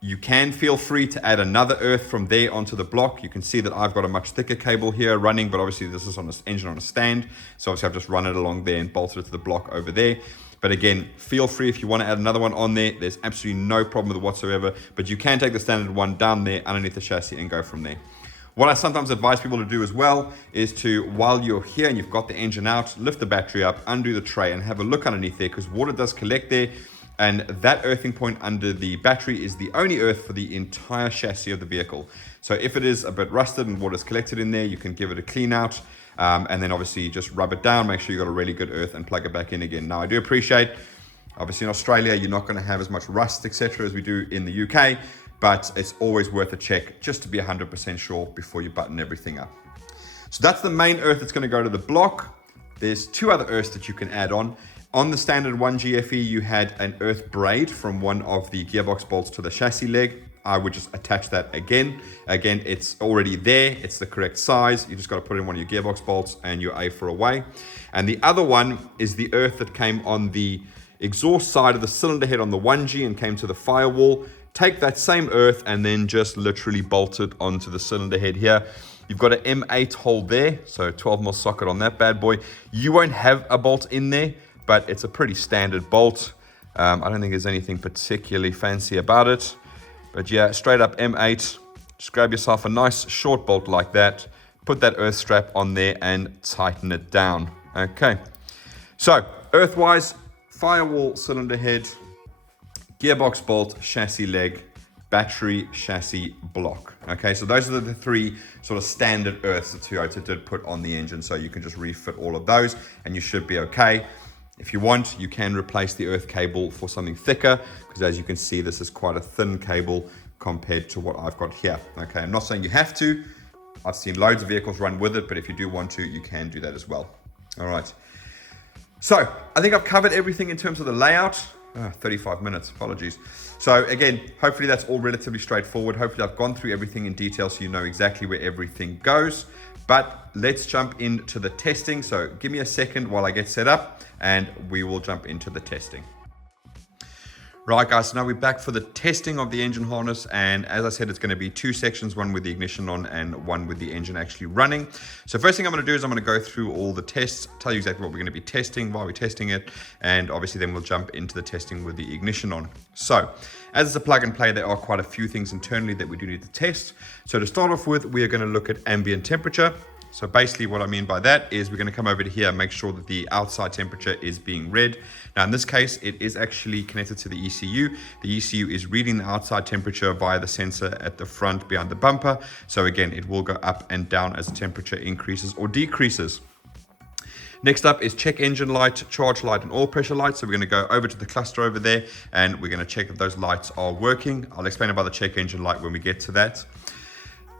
You can feel free to add another earth from there onto the block. You can see that I've got a much thicker cable here running, but obviously this is on this engine on a stand. So obviously I've just run it along there and bolted it to the block over there. But again, feel free if you want to add another one on there. There's absolutely no problem with it whatsoever, but you can take the standard one down there underneath the chassis and go from there. What I sometimes advise people to do as well is to, while you're here and you've got the engine out, lift the battery up, undo the tray and have a look underneath there, because water does collect there. And that earthing point under the battery is the only earth for the entire chassis of the vehicle. So if it is a bit rusted and water's collected in there, you can give it a clean out. And then obviously just rub it down, make sure you've got a really good earth and plug it back in again. Now I do appreciate, obviously in Australia, you're not going to have as much rust, etc. as we do in the UK, but it's always worth a check just to be 100% sure before you button everything up. So that's the main earth that's going to go to the block. There's two other earths that you can add on. On the standard 1GFE, you had an earth braid from one of the gearbox bolts to the chassis leg. I would just attach that again. Again, it's already there. It's the correct size. You just got to put in one of your gearbox bolts and you're A for away. And the other one is the earth that came on the exhaust side of the cylinder head on the 1G and came to the firewall. Take that same earth and then just literally bolt it onto the cylinder head here. You've got an M8 hole there, so 12mm socket on that bad boy. You won't have a bolt in there, but it's a pretty standard bolt. I don't think there's anything particularly fancy about it. But yeah, straight up M8, just grab yourself a nice short bolt like that, put that earth strap on there and tighten it down. Okay, so earthwise, firewall, cylinder head, gearbox bolt, chassis leg, battery, chassis, block. Okay, so those are the three sort of standard earths that Toyota did put on the engine, so you can just refit all of those and you should be okay. If you want, you can replace the earth cable for something thicker, because as you can see, this is quite a thin cable compared to what I've got here. Okay, I'm not saying you have to. I've seen loads of vehicles run with it, but if you do want to, you can do that as well. All right. So I think I've covered everything in terms of the layout. 35 minutes, apologies. So again, hopefully that's all relatively straightforward. Hopefully I've gone through everything in detail so you know exactly where everything goes. But let's jump into the testing. So give me a second while I get set up and we will jump into the testing. Right guys, so now we're back for the testing of the engine harness, and as I said, it's going to be two sections, one with the ignition on and one with the engine actually running. So first thing I'm going to do is I'm going to go through all the tests, tell you exactly what we're going to be testing, why we're testing it, and obviously then we'll jump into the testing with the ignition on. So as it's a plug and play, there are quite a few things internally that we do need to test. So to start off with, we are going to look at ambient temperature. So basically what I mean by that is we're going to come over to here and make sure that the outside temperature is being read. Now in this case, it is actually connected to the ECU. The ECU is reading the outside temperature via the sensor at the front behind the bumper. So again, it will go up and down as the temperature increases or decreases. Next up is check engine light, charge light, and oil pressure light. So we're going to go over to the cluster over there and we're going to check that those lights are working. I'll explain about the check engine light when we get to that.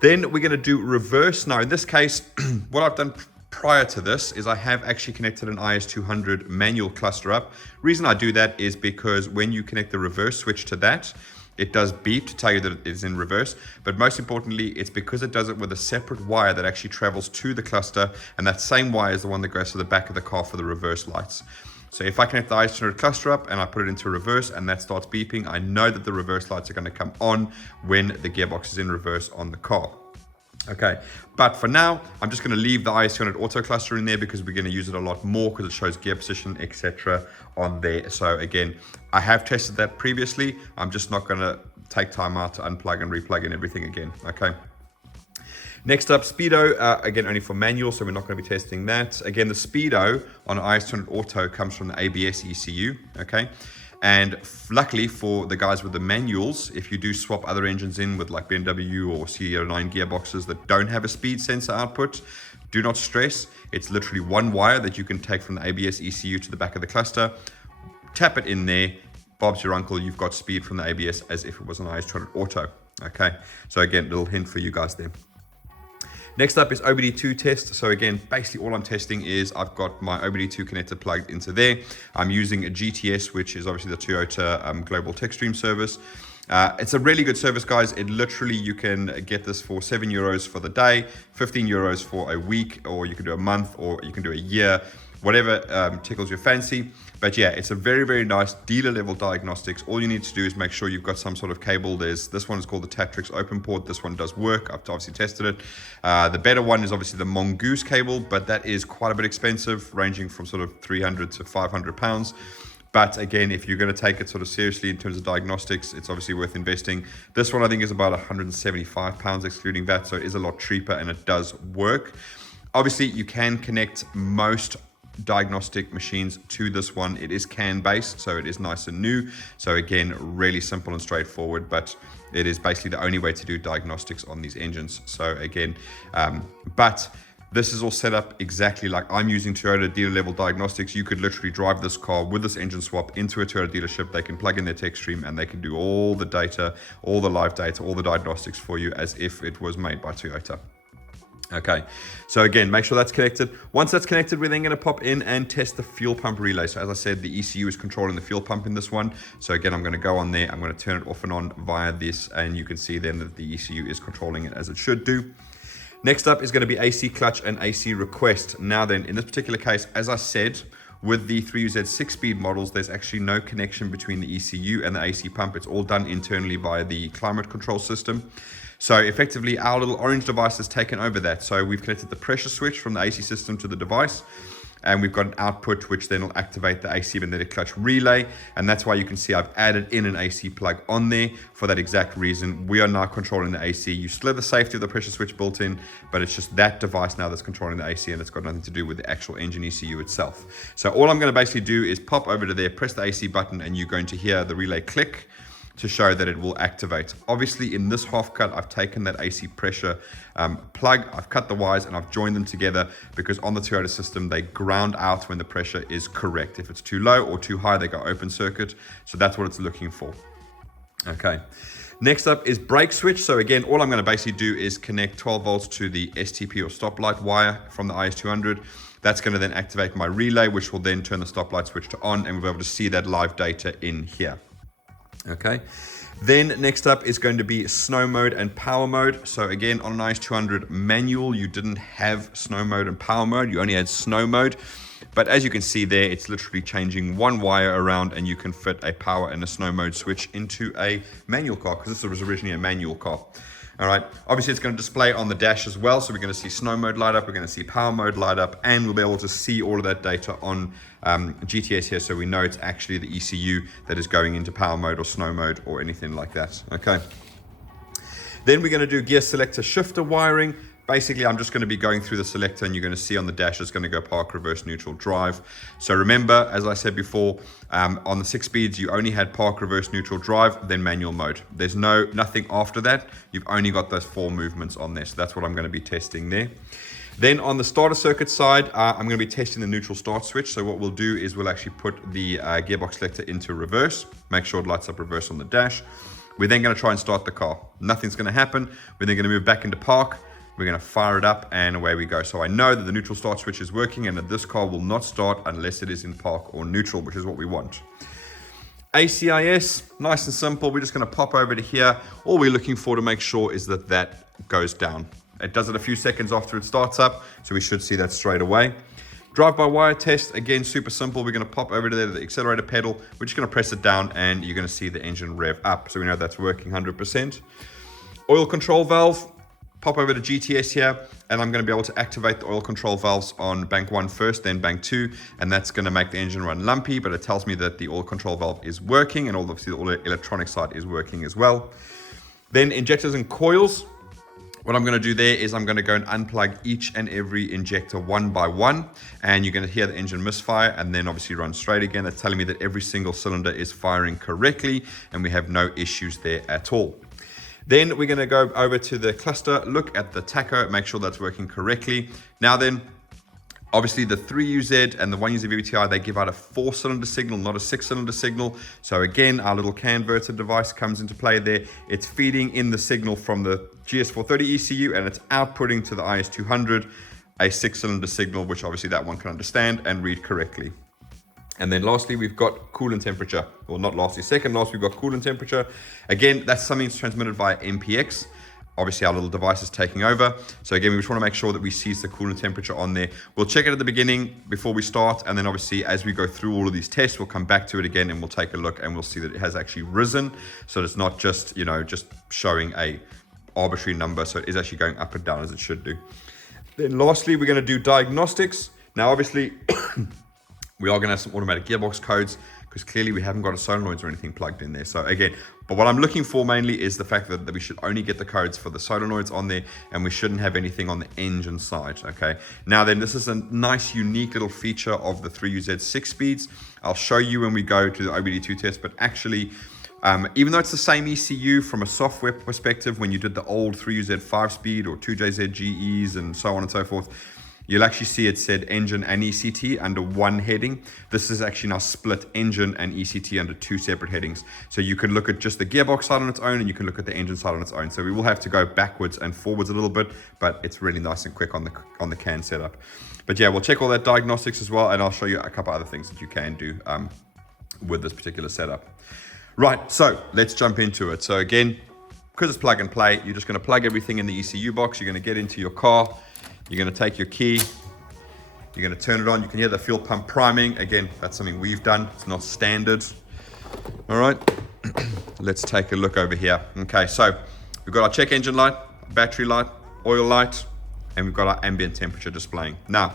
Then we're going to do reverse. Now in this case, what I've done prior to this is I have actually connected an IS200 manual cluster up. Reason I do that is because when you connect the reverse switch to that, it does beep to tell you that it is in reverse, but most importantly, it's because it does it with a separate wire that actually travels to the cluster, and that same wire is the one that goes to the back of the car for the reverse lights. So if I connect the IS200 cluster up and I put it into reverse and that starts beeping, I know that the reverse lights are going to come on when the gearbox is in reverse on the car. Okay, but for now, I'm just going to leave the IS200 auto cluster in there because we're going to use it a lot more because it shows gear position, etc. on there. So again, I have tested that previously. I'm just not going to take time out to unplug and replug and everything again. Okay. Next up, speedo, again, only for manual, so we're not going to be testing that. Again, the speedo on IS200 auto comes from the ABS ECU. Okay. And luckily for the guys with the manuals, if you do swap other engines in with like BMW or C09 gearboxes that don't have a speed sensor output, do not stress. It's literally one wire that you can take from the ABS ECU to the back of the cluster, tap it in there, Bob's your uncle, you've got speed from the ABS as if it was an IS200 auto. Okay, so again, little hint for you guys there. Next up is OBD2 test. So again, basically all I'm testing is I've got my OBD2 connector plugged into there. I'm using a GTS, which is obviously the Toyota Global Tech Stream service. It's a really good service, guys. It literally, you can get this for €7 for the day, €15 for a week, or you can do a month, or you can do a year, whatever tickles your fancy. But yeah, it's a very, very nice dealer level diagnostics. All you need to do is make sure you've got some sort of cable. This one is called the Tatrix Open Port. This one does work. I've obviously tested it. The better one is obviously the Mongoose cable, but that is quite a bit expensive, ranging from sort of 300 to 500 pounds. But again, if you're going to take it sort of seriously in terms of diagnostics, it's obviously worth investing. This one I think is about 175 pounds excluding VAT, so it is a lot cheaper and it does work. Obviously, you can connect most diagnostic machines to this one. It is CAN based, so it is nice and new. So again, really simple and straightforward, but it is basically the only way to do diagnostics on these engines. So again, but this is all set up exactly like I'm using Toyota dealer level diagnostics. You could literally drive this car with this engine swap into a Toyota dealership. They can plug in their tech stream and they can do all the data, all the live data, all the diagnostics for you as if it was made by Toyota. Okay, so again, make sure that's connected. Once that's connected, we're then going to pop in and test the fuel pump relay. So as I said, the ECU is controlling the fuel pump in this one. So again, I'm going to go on there. I'm going to turn it off and on via this, and you can see then that the ECU is controlling it as it should do. Next up is going to be AC clutch and AC request. Now then, in this particular case, as I said, with the 3UZ 6-speed models, there's actually no connection between the ECU and the AC pump. It's all done internally via the climate control system. So effectively, our little orange device has taken over that. So we've connected the pressure switch from the AC system to the device, and we've got an output which then will activate the AC magnetic clutch relay. And that's why you can see I've added in an AC plug on there for that exact reason. We are now controlling the AC. You still have the safety of the pressure switch built in, but it's just that device now that's controlling the AC, and it's got nothing to do with the actual engine ECU itself. So all I'm going to basically do is pop over to there, press the AC button, and you're going to hear the relay click to show that it will activate. Obviously, in this half cut, I've taken that AC pressure plug, I've cut the wires, and I've joined them together because on the Toyota system, they ground out when the pressure is correct. If it's too low or too high, they go open circuit. So that's what it's looking for. Okay. Next up is brake switch. So again, all I'm going to basically do is connect 12 volts to the STP or stoplight wire from the IS200. That's going to then activate my relay, which will then turn the stoplight switch to on, and we'll be able to see that live data in here. Okay, then next up is going to be snow mode and power mode. So again, on an IS200 manual, you didn't have snow mode and power mode, you only had snow mode. But as you can see there, it's literally changing one wire around, and you can fit a power and a snow mode switch into a manual car, because this was originally a manual car. All right, obviously it's going to display on the dash as well. So we're going to see snow mode light up, we're going to see power mode light up, and we'll be able to see all of that data on GTS here. So we know it's actually the ECU that is going into power mode or snow mode or anything like that. Okay. Then we're going to do gear selector shifter wiring. Basically, I'm just going to be going through the selector, and you're going to see on the dash it's going to go park, reverse, neutral, drive. So remember, as I said before, on the 6 speeds, you only had park, reverse, neutral, drive, then manual mode. There's nothing after that. You've only got those 4 movements on there. So that's what I'm going to be testing there. Then on the starter circuit side, I'm going to be testing the neutral start switch. So what we'll do is we'll actually put the gearbox selector into reverse, make sure it lights up reverse on the dash. We're then going to try and start the car. Nothing's going to happen. We're then going to move back into park. We're going to fire it up and away we go. So I know that the neutral start switch is working and that this car will not start unless it is in park or neutral, which is what we want. ACIS, nice and simple. We're just going to pop over to here. All we're looking for to make sure is that that goes down. It does it a few seconds after it starts up, so we should see that straight away. Drive-by-wire test, again, super simple. We're going to pop over to the accelerator pedal. We're just going to press it down and you're going to see the engine rev up. So we know that's working 100%. Oil control valve, pop over to GTS here, and I'm going to be able to activate the oil control valves on bank 1 first, then bank 2, and that's going to make the engine run lumpy, but it tells me that the oil control valve is working, and obviously the electronic side is working as well. Then injectors and coils. What I'm going to do there is I'm going to go and unplug each and every injector one by one, and you're going to hear the engine misfire and then obviously run straight again. That's telling me that every single cylinder is firing correctly and we have no issues there at all. Then we're going to go over to the cluster, look at the tacho, make sure that's working correctly. Now then, obviously the 3UZ and the 1UZ VVT-i, they give out a 4-cylinder signal, not a 6-cylinder signal. So again, our little converter device comes into play there. It's feeding in the signal from the GS430 ECU and it's outputting to the IS200 a 6-cylinder signal, which obviously that one can understand and read correctly. And then lastly, we've got coolant temperature. Well, not lastly, second last, we've got coolant temperature. Again, that's something that's transmitted via MPX. Obviously, our little device is taking over. So again, we just want to make sure that we seize the coolant temperature on there. We'll check it at the beginning before we start. And then obviously, as we go through all of these tests, we'll come back to it again and we'll take a look and we'll see that it has actually risen. So it's not just, you know, just showing a arbitrary number. So it is actually going up and down as it should do. Then lastly, we're going to do diagnostics. Now, obviously, we are going to have some automatic gearbox codes because clearly we haven't got a solenoids or anything plugged in there. So again, but what I'm looking for mainly is the fact that we should only get the codes for the solenoids on there and we shouldn't have anything on the engine side, okay? Now then, this is a nice, unique little feature of the 3UZ 6-speeds. I'll show you when we go to the OBD2 test, but actually, even though it's the same ECU from a software perspective, when you did the old 3UZ 5-speed or 2JZ GEs and so on and so forth, you'll actually see it said engine and ECT under one heading. This is actually now split engine and ECT under 2 separate headings. So you can look at just the gearbox side on its own and you can look at the engine side on its own. So we will have to go backwards and forwards a little bit, but it's really nice and quick on the CAN setup. But yeah, we'll check all that diagnostics as well, and I'll show you a couple other things that you can do with this particular setup. Right, so let's jump into it. So again, because it's plug and play, you're just going to plug everything in the ECU box. You're going to get into your car. You're going to take your key, you're going to turn it on. You can hear the fuel pump priming. Again, that's something we've done. It's not standard. All right, let's take a look over here. Okay, so we've got our check engine light, battery light, oil light, and we've got our ambient temperature displaying. Now,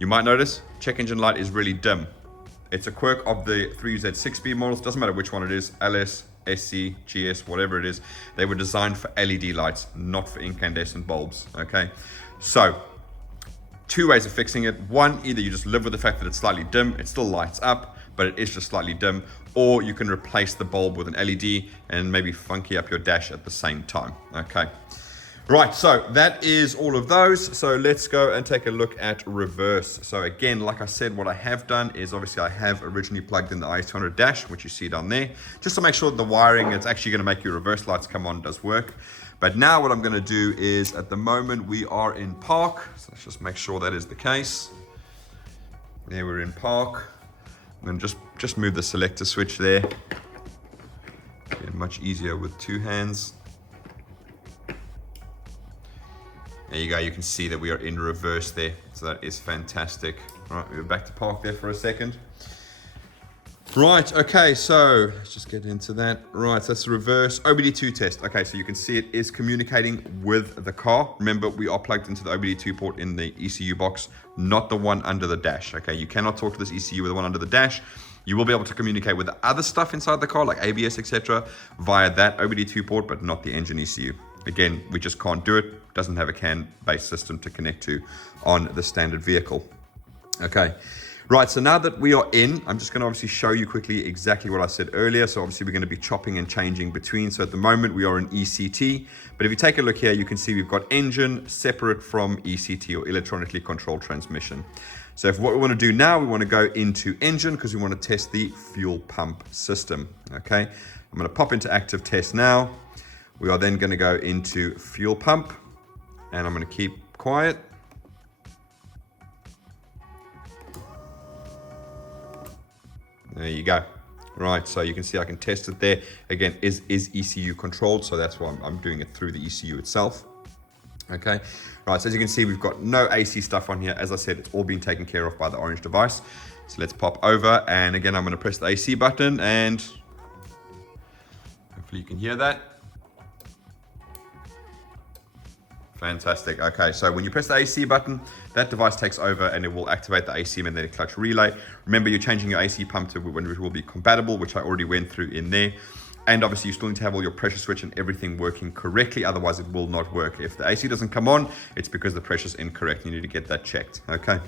you might notice check engine light is really dim. It's a quirk of the 3UZ 6-speed models. Doesn't matter which one it is, LS, SC, GS, whatever it is. They were designed for LED lights, not for incandescent bulbs, okay? So, 2 ways of fixing it. One, either you just live with the fact that it's slightly dim, it still lights up, but it is just slightly dim, or you can replace the bulb with an LED and maybe funky up your dash at the same time, okay? Right, so that is all of those. So let's go and take a look at reverse. So again, like I said, what I have done is obviously I have originally plugged in the IS200 dash, which you see down there, just to make sure that the wiring that's actually going to make your reverse lights come on does work. But now what I'm going to do is, at the moment we are in park, so let's just make sure that is the case. There, we're in park. I'm going to just move the selector switch there. Get much easier with 2 hands. There you go, you can see that we are in reverse there, so that is fantastic. All right, we're back to park there for a second. Right, okay, so let's just get into that. Right, so that's the reverse OBD2 test. Okay, so you can see it is communicating with the car. Remember, we are plugged into the OBD2 port in the ECU box, not the one under the dash, okay? You cannot talk to this ECU with the one under the dash. You will be able to communicate with the other stuff inside the car, like ABS, etc., via that OBD2 port, but not the engine ECU. Again, we just can't do it. Doesn't have a CAN-based system to connect to on the standard vehicle. Okay. Right, so now that we are in, I'm just going to obviously show you quickly exactly what I said earlier. So obviously we're going to be chopping and changing between. So at the moment we are in ECT, but if you take a look here, you can see we've got engine separate from ECT, or electronically controlled transmission. So if what we want to do now, we want to go into engine because we want to test the fuel pump system. Okay, I'm going to pop into active test now. We are then going to go into fuel pump. And I'm going to keep quiet. There you go. Right, so you can see I can test it there. Again, is ECU controlled, so that's why I'm doing it through the ECU itself. Okay, right, so as you can see, we've got no AC stuff on here. As I said, it's all been taken care of by the orange device. So let's pop over, and again, I'm going to press the AC button, and hopefully you can hear that. Fantastic. Okay, so when you press the AC button, that device takes over and it will activate the AC magnetic clutch relay. Remember, you're changing your AC pump to when it will be compatible, which I already went through in there. And obviously, you still need to have all your pressure switch and everything working correctly. Otherwise, it will not work. If the AC doesn't come on, it's because the pressure's incorrect. You need to get that checked. Okay.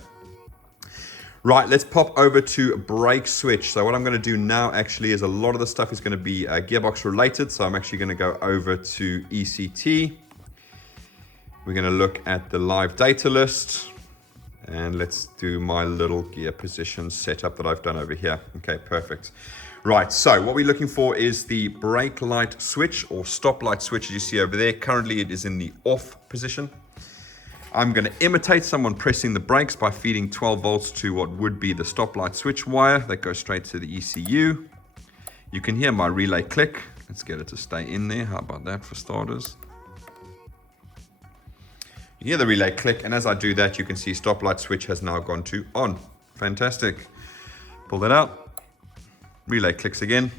Right, let's pop over to brake switch. So what I'm going to do now actually is a lot of the stuff is going to be gearbox related. So I'm actually going to go over to ECT. We're going to look at the live data list, and let's do my little gear position setup that I've done over here. Okay, perfect. Right, so what we're looking for is the brake light switch or stop light switch, as you see over there. Currently it is in the off position. I'm going to imitate someone pressing the brakes by feeding 12 volts to what would be the stop light switch wire that goes straight to the ECU. You can hear my relay click. Let's get it to stay in there. How about that for starters? You hear the relay click, and as I do that, you can see stop light switch has now gone to on. Fantastic. Pull that out. Relay clicks again,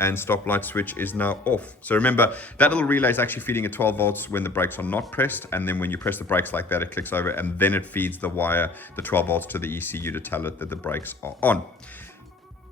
and stop light switch is now off. So remember, that little relay is actually feeding at 12 volts when the brakes are not pressed, and then when you press the brakes like that, it clicks over, and then it feeds the wire, the 12 volts to the ECU to tell it that the brakes are on.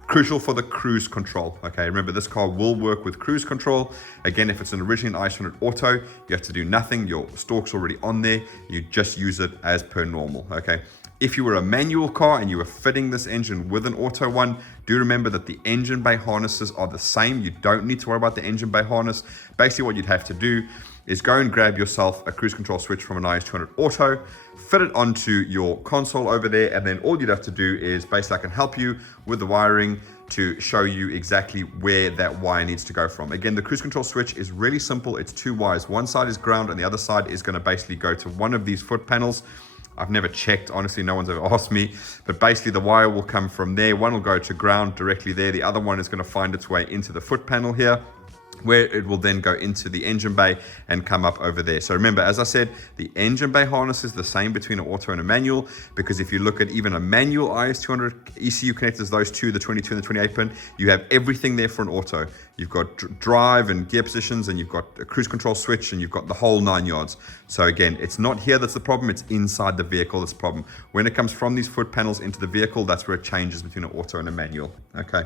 Crucial for the cruise control. Okay, remember this car will work with cruise control. Again, if it's an originally an IS200 auto, you have to do nothing. Your stalk's already on there. You just use it as per normal. Okay. If you were a manual car and you were fitting this engine with an auto one, do remember that the engine bay harnesses are the same. You don't need to worry about the engine bay harness. Basically, what you'd have to do is go and grab yourself a cruise control switch from an IS200 auto, fit it onto your console over there, and then all you'd have to do is basically I can help you with the wiring to show you exactly where that wire needs to go from. Again, the cruise control switch is really simple. It's two wires. One side is ground and the other side is going to basically go to one of these foot panels. I've never checked, honestly, no one's ever asked me, but basically the wire will come from there. One will go to ground directly there. The other one is going to find its way into the foot panel here, where it will then go into the engine bay and come up over there. So remember, as I said, the engine bay harness is the same between an auto and a manual, because if you look at even a manual IS200 ECU connectors, those two, the 22 and the 28 pin, you have everything there for an auto. You've got drive and gear positions, and you've got a cruise control switch, and you've got the whole 9 yards. So again, it's not here that's the problem, it's inside the vehicle that's the problem. When it comes from these foot panels into the vehicle, that's where it changes between an auto and a manual. Okay.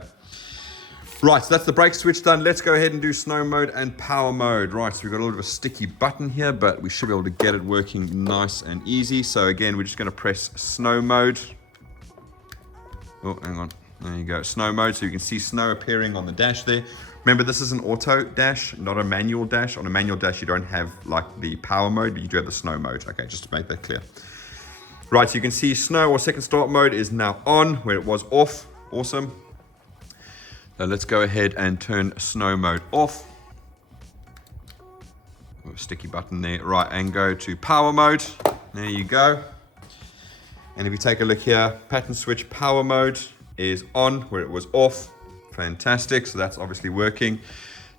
Right, so that's the brake switch done. Let's go ahead and do snow mode and power mode. Right, so we've got a little bit of a sticky button here, but we should be able to get it working nice and easy. So again, we're just going to press snow mode. Oh, hang on. There you go, snow mode. So you can see snow appearing on the dash there. Remember, this is an auto dash, not a manual dash. On a manual dash, you don't have like the power mode, but you do have the snow mode. Okay, just to make that clear. Right, so you can see snow or second start mode is now on where it was off. Awesome. So let's go ahead and turn snow mode off. Sticky button there. Right, and go to power mode. There you go. And if you take a look here, pattern switch power mode is on where it was off. Fantastic. So that's obviously working.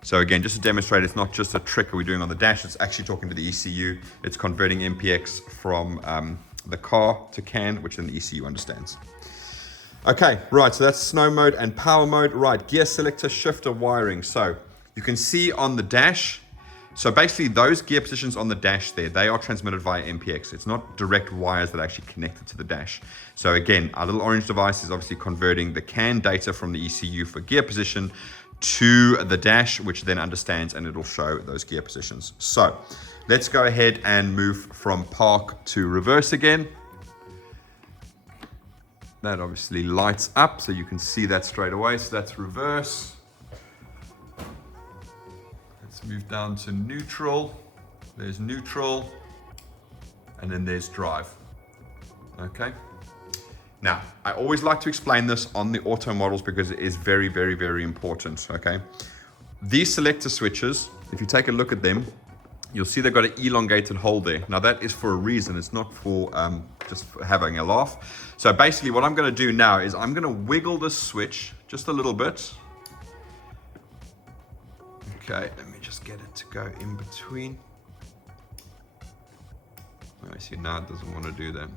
So again, just to demonstrate, it's not just a trick we're doing on the dash. It's actually talking to the ECU. It's converting MPX from the car to CAN, which then the ECU understands. Okay, right, so that's snow mode and power mode. Right, gear selector, shifter, wiring. So you can see on the dash, so basically those gear positions on the dash there, they are transmitted via MPX. It's not direct wires that are actually connected to the dash. So again, our little orange device is obviously converting the CAN data from the ECU for gear position to the dash, which then understands and it'll show those gear positions. So let's go ahead and move from park to reverse again. That obviously lights up, so you can see that straight away. So that's reverse. Let's move down to neutral. There's neutral, and then there's drive. Okay. Now, I always like to explain this on the auto models because it is very, very, very important. Okay. These selector switches, if you take a look at them, you'll see they've got an elongated hole there. Now that is for a reason. It's not for just for having a laugh. So basically what I'm going to do now is I'm going to wiggle this switch just a little bit. Okay, let me just get it to go in between. I see now it doesn't want to do that.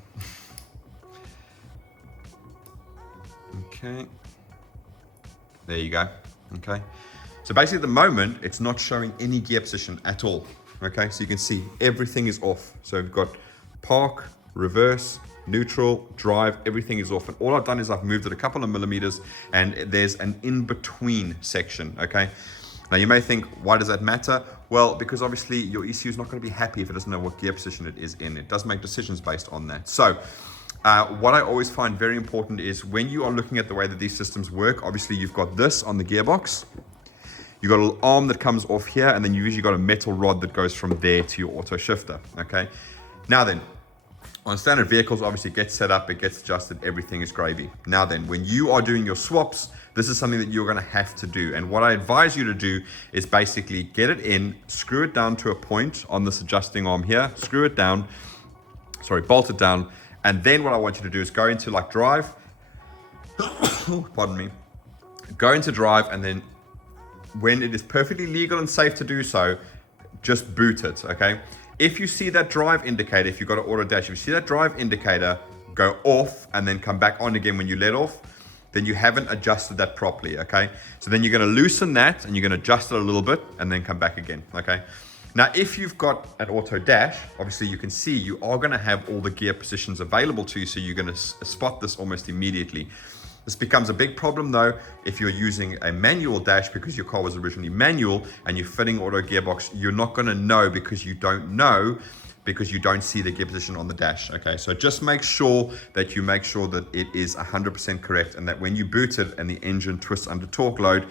Okay. There you go. Okay. So basically at the moment, it's not showing any gear position at all. Okay, so you can see everything is off. So we've got park, reverse, neutral, drive, everything is off. And all I've done is I've moved it a couple of millimeters and there's an in-between section, okay? Now you may think, why does that matter? Well, because obviously your ECU is not going to be happy if it doesn't know what gear position it is in. It does make decisions based on that. So what I always find very important is when you are looking at the way that these systems work, obviously you've got this on the gearbox. You've got a little arm that comes off here, and then you've usually got a metal rod that goes from there to your auto shifter, okay? Now then, on standard vehicles, obviously it gets set up, it gets adjusted, everything is gravy. Now then, when you are doing your swaps, this is something that you're gonna have to do. And what I advise you to do is basically get it in, screw it down to a point on this adjusting arm here, screw it down, bolt it down, and then what I want you to do is go into like drive, pardon me, go into drive, and then when it is perfectly legal and safe to do so, just boot it, okay? If you see that drive indicator, if you've got an auto dash, if you see that drive indicator go off and then come back on again when you let off, then you haven't adjusted that properly, okay? So then you're gonna loosen that and you're gonna adjust it a little bit and then come back again, okay? Now, if you've got an auto dash, obviously you can see you are gonna have all the gear positions available to you, so you're gonna spot this almost immediately. This becomes a big problem though if you're using a manual dash because your car was originally manual and you're fitting auto gearbox. You're not going to know because you don't see the gear position on the dash. Okay, so just make sure that it is 100% correct, and that when you boot it and the engine twists under torque load,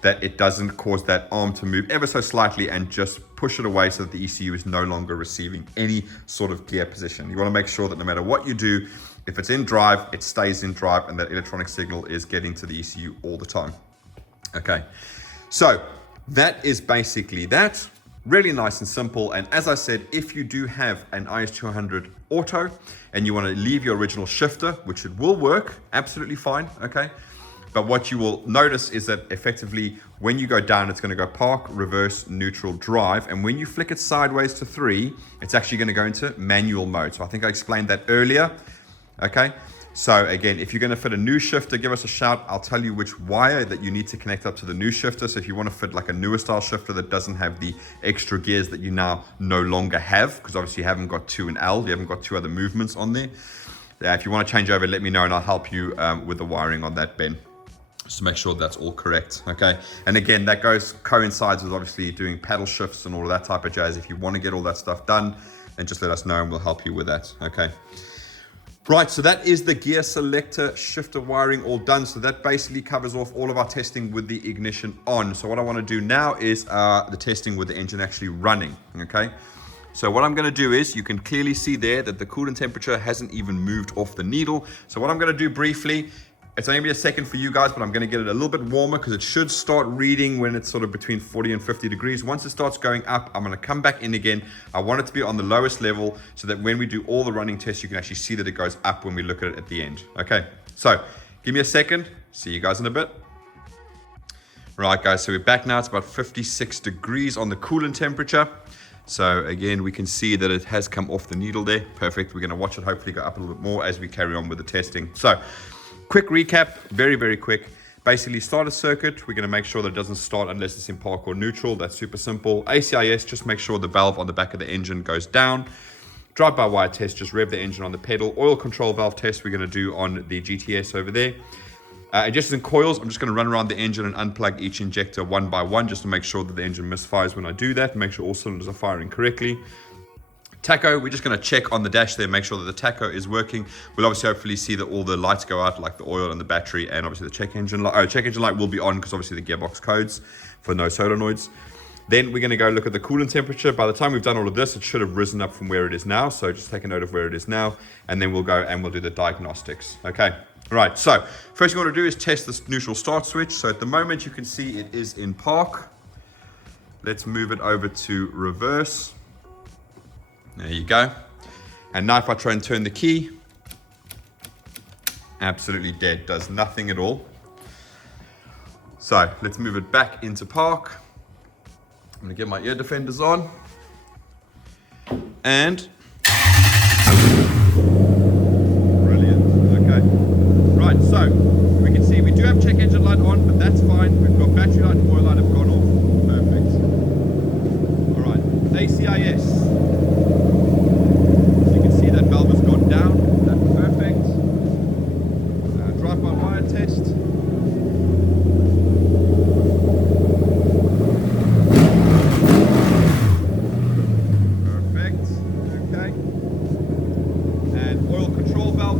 that it doesn't cause that arm to move ever so slightly and just push it away so that the ECU is no longer receiving any sort of gear position. You want to make sure that no matter what you do, if it's in drive, it stays in drive, and that electronic signal is getting to the ECU all the time. Okay, so that is basically that. Really nice and simple. And as I said, if you do have an IS200 auto and you want to leave your original shifter, which it will work absolutely fine, okay? But what you will notice is that effectively when you go down, it's going to go park, reverse, neutral, drive. And when you flick it sideways to 3, it's actually going to go into manual mode. So I think I explained that earlier. Okay, so again, if you're going to fit a new shifter, give us a shout. I'll tell you which wire that you need to connect up to the new shifter. So if you want to fit like a newer style shifter that doesn't have the extra gears that you now no longer have, because obviously you haven't got 2 and L, you haven't got 2 other movements on there. If you want to change over, let me know and I'll help you with the wiring on that, Ben. Just to make sure that's all correct, okay? And again, that coincides with obviously doing paddle shifts and all of that type of jazz. If you want to get all that stuff done, then just let us know and we'll help you with that, okay? Right, so that is the gear selector shifter wiring all done. So that basically covers off all of our testing with the ignition on. So what I want to do now is the testing with the engine actually running, okay? So what I'm going to do is, you can clearly see there that the coolant temperature hasn't even moved off the needle. So what I'm going to do briefly, it's only going to be a second for you guys, but I'm going to get it a little bit warmer because it should start reading when it's sort of between 40 and 50 degrees. Once it starts going up, I'm going to come back in again. I want it to be on the lowest level so that when we do all the running tests, you can actually see that it goes up when we look at it at the end. Okay, so give me a second. See you guys in a bit. Right, guys, so we're back now. It's about 56 degrees on the coolant temperature. So again, we can see that it has come off the needle there. Perfect. We're going to watch it hopefully go up a little bit more as we carry on with the testing. So quick recap, very, very quick. Basically, start a circuit. We're going to make sure that it doesn't start unless it's in park or neutral. That's super simple. ACIS, just make sure the valve on the back of the engine goes down. Drive-by-wire test, just rev the engine on the pedal. Oil control valve test we're going to do on the GTS over there. Just in coils, I'm just going to run around the engine and unplug each injector one by one just to make sure that the engine misfires when I do that. Make sure all cylinders are firing correctly. Tacho, we're just going to check on the dash there, make sure that the tacho is working. We'll obviously hopefully see that all the lights go out, like the oil and the battery, and obviously the check engine light. Check engine light will be on because obviously the gearbox codes for no solenoids. Then we're going to go look at the coolant temperature. By the time we've done all of this, it should have risen up from where it is now. So just take a note of where it is now, and then we'll go and we'll do the diagnostics. Okay. Right, so first thing you want to do is test this neutral start switch. So at the moment you can see it is in park. Let's move it over to reverse. There you go. And now if I try and turn the key, absolutely dead, does nothing at all. So let's move it back into park. I'm gonna get my ear defenders on. And brilliant, okay. Right, so we can see we do have check engine light on, but that's fine. We've got battery light and oil light have gone off, perfect. All right, ACIS. So you can see that valve has gone down, that's perfect. Drive-by-wire test.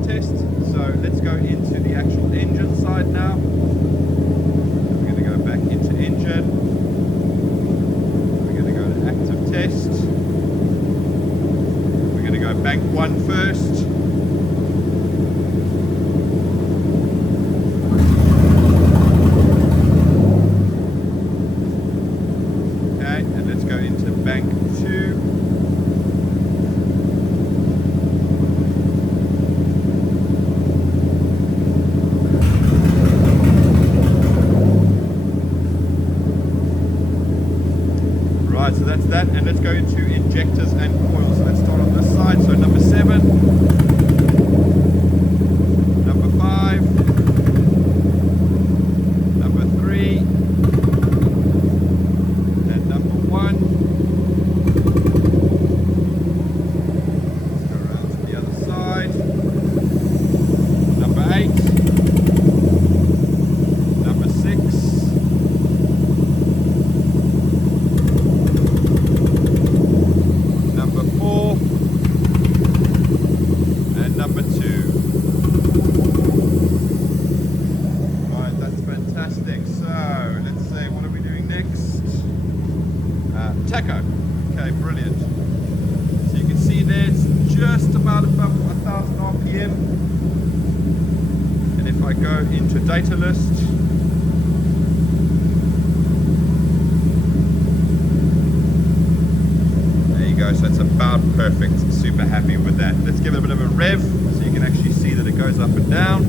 Test. So let's go into the actual engine side now. We're going to go back into engine. We're going to go to active test. We're going to go bank 1 first. Okay, and let's go into bank 2. So that's that, and let's go into injectors and coils. So let's start on this side. So number 7, number 5, number 3, and number 1. Let's go around to the other side. Number 8, number 6. Number 2. Right, that's fantastic. So let's see, what are we doing next? Tacho. Okay, brilliant. So you can see there it's just about above 1000 RPM. And if I go into data list, so it's about perfect. Super happy with that. Let's give it a bit of a rev so you can actually see that it goes up and down.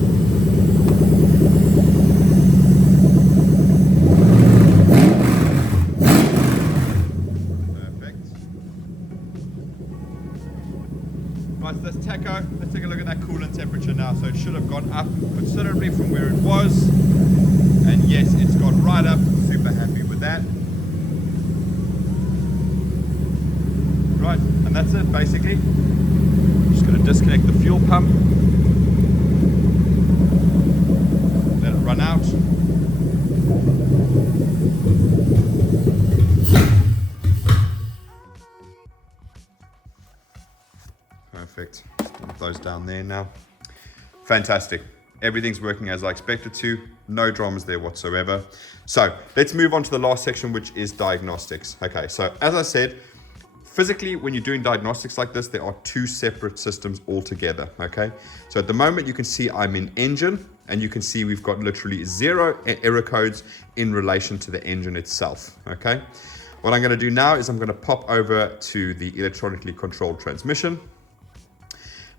Perfect. Right, so that's tacho. Let's take a look at that coolant temperature now. So it should have gone up considerably from where it was. And yes, it's gone right up. Super happy with that. Right, and that's it basically. Just going to disconnect the fuel pump, let it run out. Perfect. Put those down there now. Fantastic. Everything's working as I expected to. No dramas there whatsoever. So let's move on to the last section, which is diagnostics. Okay, so as I said, physically, when you're doing diagnostics like this, there are 2 separate systems altogether, okay? So at the moment, you can see I'm in engine, and you can see we've got literally 0 error codes in relation to the engine itself, okay? What I'm gonna do now is I'm gonna pop over to the electronically controlled transmission.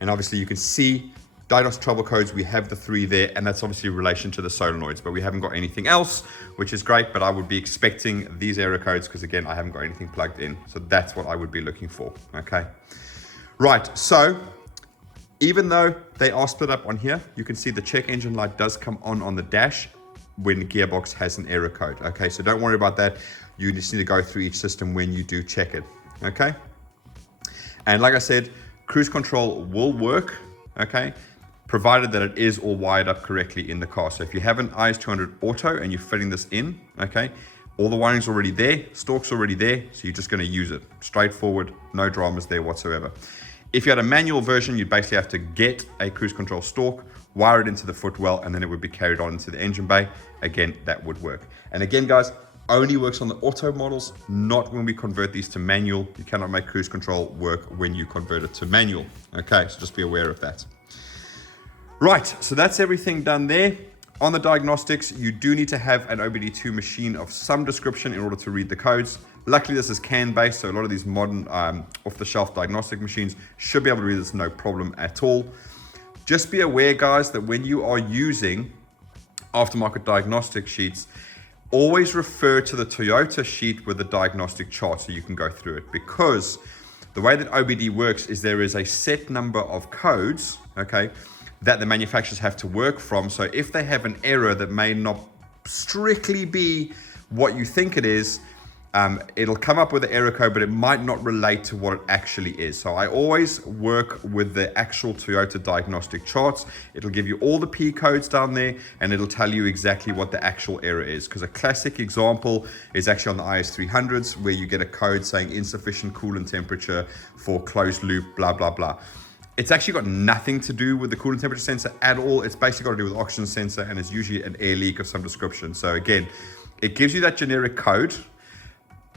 And obviously you can see diagnostic trouble codes, we have the 3 there, and that's obviously in relation to the solenoids, but we haven't got anything else, which is great, but I would be expecting these error codes because again, I haven't got anything plugged in. So that's what I would be looking for, okay? Right, so even though they are split up on here, you can see the check engine light does come on the dash when the gearbox has an error code, okay? So don't worry about that. You just need to go through each system when you do check it, okay? And like I said, cruise control will work, okay? Provided that it is all wired up correctly in the car. So if you have an IS200 auto and you're fitting this in, okay, all the wiring's already there, stalk's already there, so you're just gonna use it. Straightforward, no dramas there whatsoever. If you had a manual version, you'd basically have to get a cruise control stalk, wire it into the footwell, and then it would be carried on into the engine bay. Again, that would work. And again, guys, only works on the auto models, not when we convert these to manual. You cannot make cruise control work when you convert it to manual. Okay, so just be aware of that. Right, so that's everything done there. On the diagnostics, you do need to have an OBD2 machine of some description in order to read the codes. Luckily, this is CAN-based, so a lot of these modern off-the-shelf diagnostic machines should be able to read this no problem at all. Just be aware, guys, that when you are using aftermarket diagnostic sheets, always refer to the Toyota sheet with the diagnostic chart so you can go through it, because the way that OBD works is there is a set number of codes, okay, that the manufacturers have to work from. So if they have an error that may not strictly be what you think it is, it'll come up with an error code, but it might not relate to what it actually is. So I always work with the actual Toyota diagnostic charts. It'll give you all the P codes down there, and it'll tell you exactly what the actual error is. Because a classic example is actually on the IS300s, where you get a code saying insufficient coolant temperature for closed loop, blah, blah, blah. It's actually got nothing to do with the coolant temperature sensor at all. It's basically got to do with the oxygen sensor, and it's usually an air leak of some description. So again, it gives you that generic code,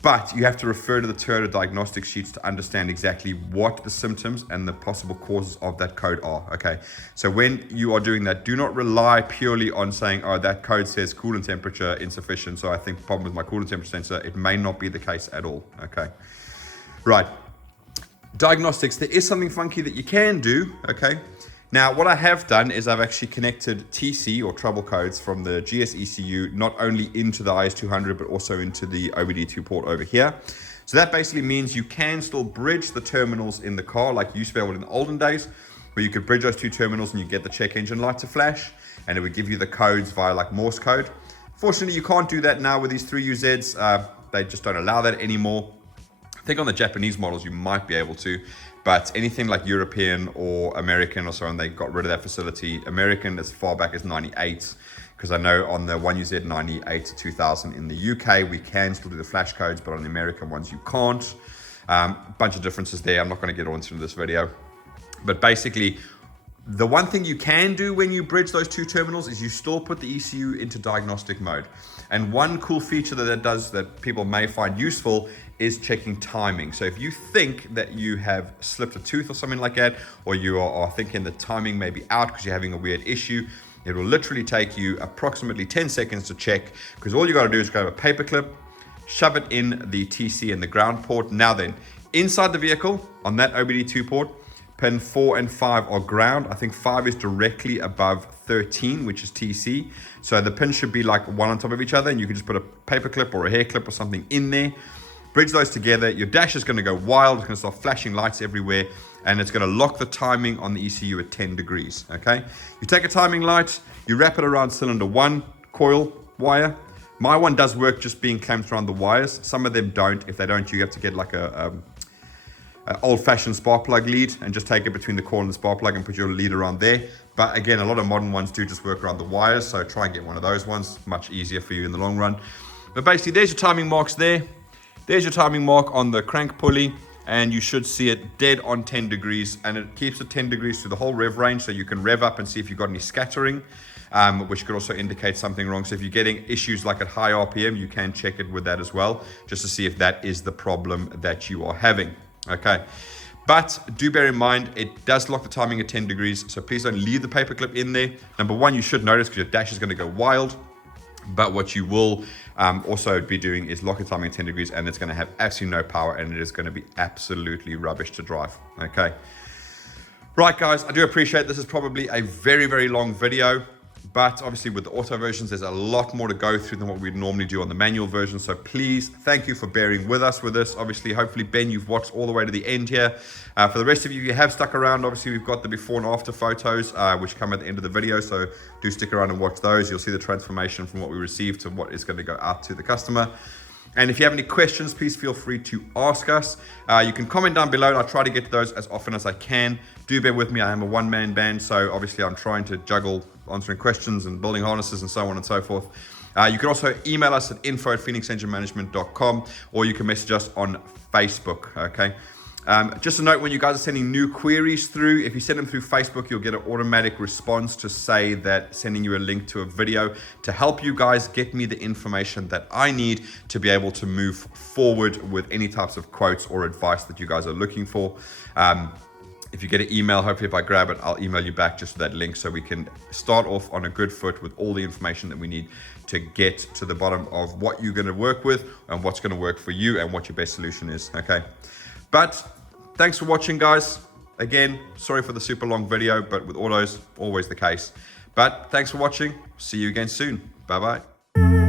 but you have to refer to the Toyota diagnostic sheets to understand exactly what the symptoms and the possible causes of that code are, okay? So when you are doing that, do not rely purely on saying, oh, that code says coolant temperature insufficient, so I think problem with my coolant temperature sensor. It may not be the case at all, okay? Right. Diagnostics, there is something funky that you can do, okay? Now, what I have done is I've actually connected TC or trouble codes from the GS ECU not only into the IS200, but also into the OBD2 port over here. So that basically means you can still bridge the terminals in the car like you used to be able to in the olden days, where you could bridge those two terminals and you get the check engine light to flash, and it would give you the codes via like Morse code. Fortunately, you can't do that now with these 3UZs. They just don't allow that anymore. I think on the Japanese models you might be able to, but anything like European or American or so on, they got rid of that facility. American as far back as 98, because I know on the 1UZ 98 to 2000 in the UK, we can still do the flash codes, but on the American ones you can't. Bunch of differences there. I'm not going to get all into this video, but basically, the one thing you can do when you bridge those two terminals is you still put the ECU into diagnostic mode. And one cool feature that it does that people may find useful is checking timing. So if you think that you have slipped a tooth or something like that, or you are thinking the timing may be out because you're having a weird issue, it will literally take you approximately 10 seconds to check, because all you got to do is grab a paper clip, shove it in the TC and the ground port. Now then, inside the vehicle on that OBD2 port, pin 4 and 5 are ground. I think 5 is directly above 13, which is TC. So the pins should be like one on top of each other, and you can just put a paper clip or a hair clip or something in there. Bridge those together. Your dash is going to go wild. It's going to start flashing lights everywhere, and it's going to lock the timing on the ECU at 10 degrees. Okay. You take a timing light, you wrap it around cylinder 1 coil wire. My one does work just being clamped around the wires. Some of them don't. If they don't, you have to get like a old-fashioned spark plug lead and just take it between the coil and the spark plug and put your lead around there. But again, a lot of modern ones do just work around the wires, so try and get one of those ones. Much easier for you in the long run. But basically, there's your timing marks there. There's your timing mark on the crank pulley, and you should see it dead on 10 degrees, and it keeps it 10 degrees through the whole rev range, so you can rev up and see if you've got any scattering, which could also indicate something wrong. So if you're getting issues like at high RPM, you can check it with that as well, just to see if that is the problem that you are having. Okay, but do bear in mind, it does lock the timing at 10 degrees, so please don't leave the paper clip in there. Number one, you should notice because your dash is going to go wild, but what you will also be doing is lock the timing at 10 degrees, and it's going to have absolutely no power, and it is going to be absolutely rubbish to drive. Okay, right guys, I do appreciate this is probably a very, very long video, but obviously with the auto versions, there's a lot more to go through than what we'd normally do on the manual version. So please, thank you for bearing with us with this. Obviously, hopefully, Ben, you've watched all the way to the end here. For the rest of you, you have stuck around. Obviously, we've got the before and after photos, which come at the end of the video. So do stick around and watch those. You'll see the transformation from what we received to what is going to go out to the customer. And if you have any questions, please feel free to ask us. You can comment down below, and I'll try to get to those as often as I can. Do bear with me, I am a one-man band, so obviously I'm trying to juggle answering questions and building harnesses and so on and so forth. You can also email us at info@phoenixenginemanagement.com, or you can message us on Facebook, okay? Just a note, when you guys are sending new queries through, if you send them through Facebook, you'll get an automatic response to say that sending you a link to a video to help you guys get me the information that I need to be able to move forward with any types of quotes or advice that you guys are looking for. If you get an email, hopefully if I grab it, I'll email you back just that link so we can start off on a good foot with all the information that we need to get to the bottom of what you're going to work with and what's going to work for you and what your best solution is. Okay. But thanks for watching, guys. Again, sorry for the super long video, but with autos, always the case. But thanks for watching. See you again soon. Bye-bye.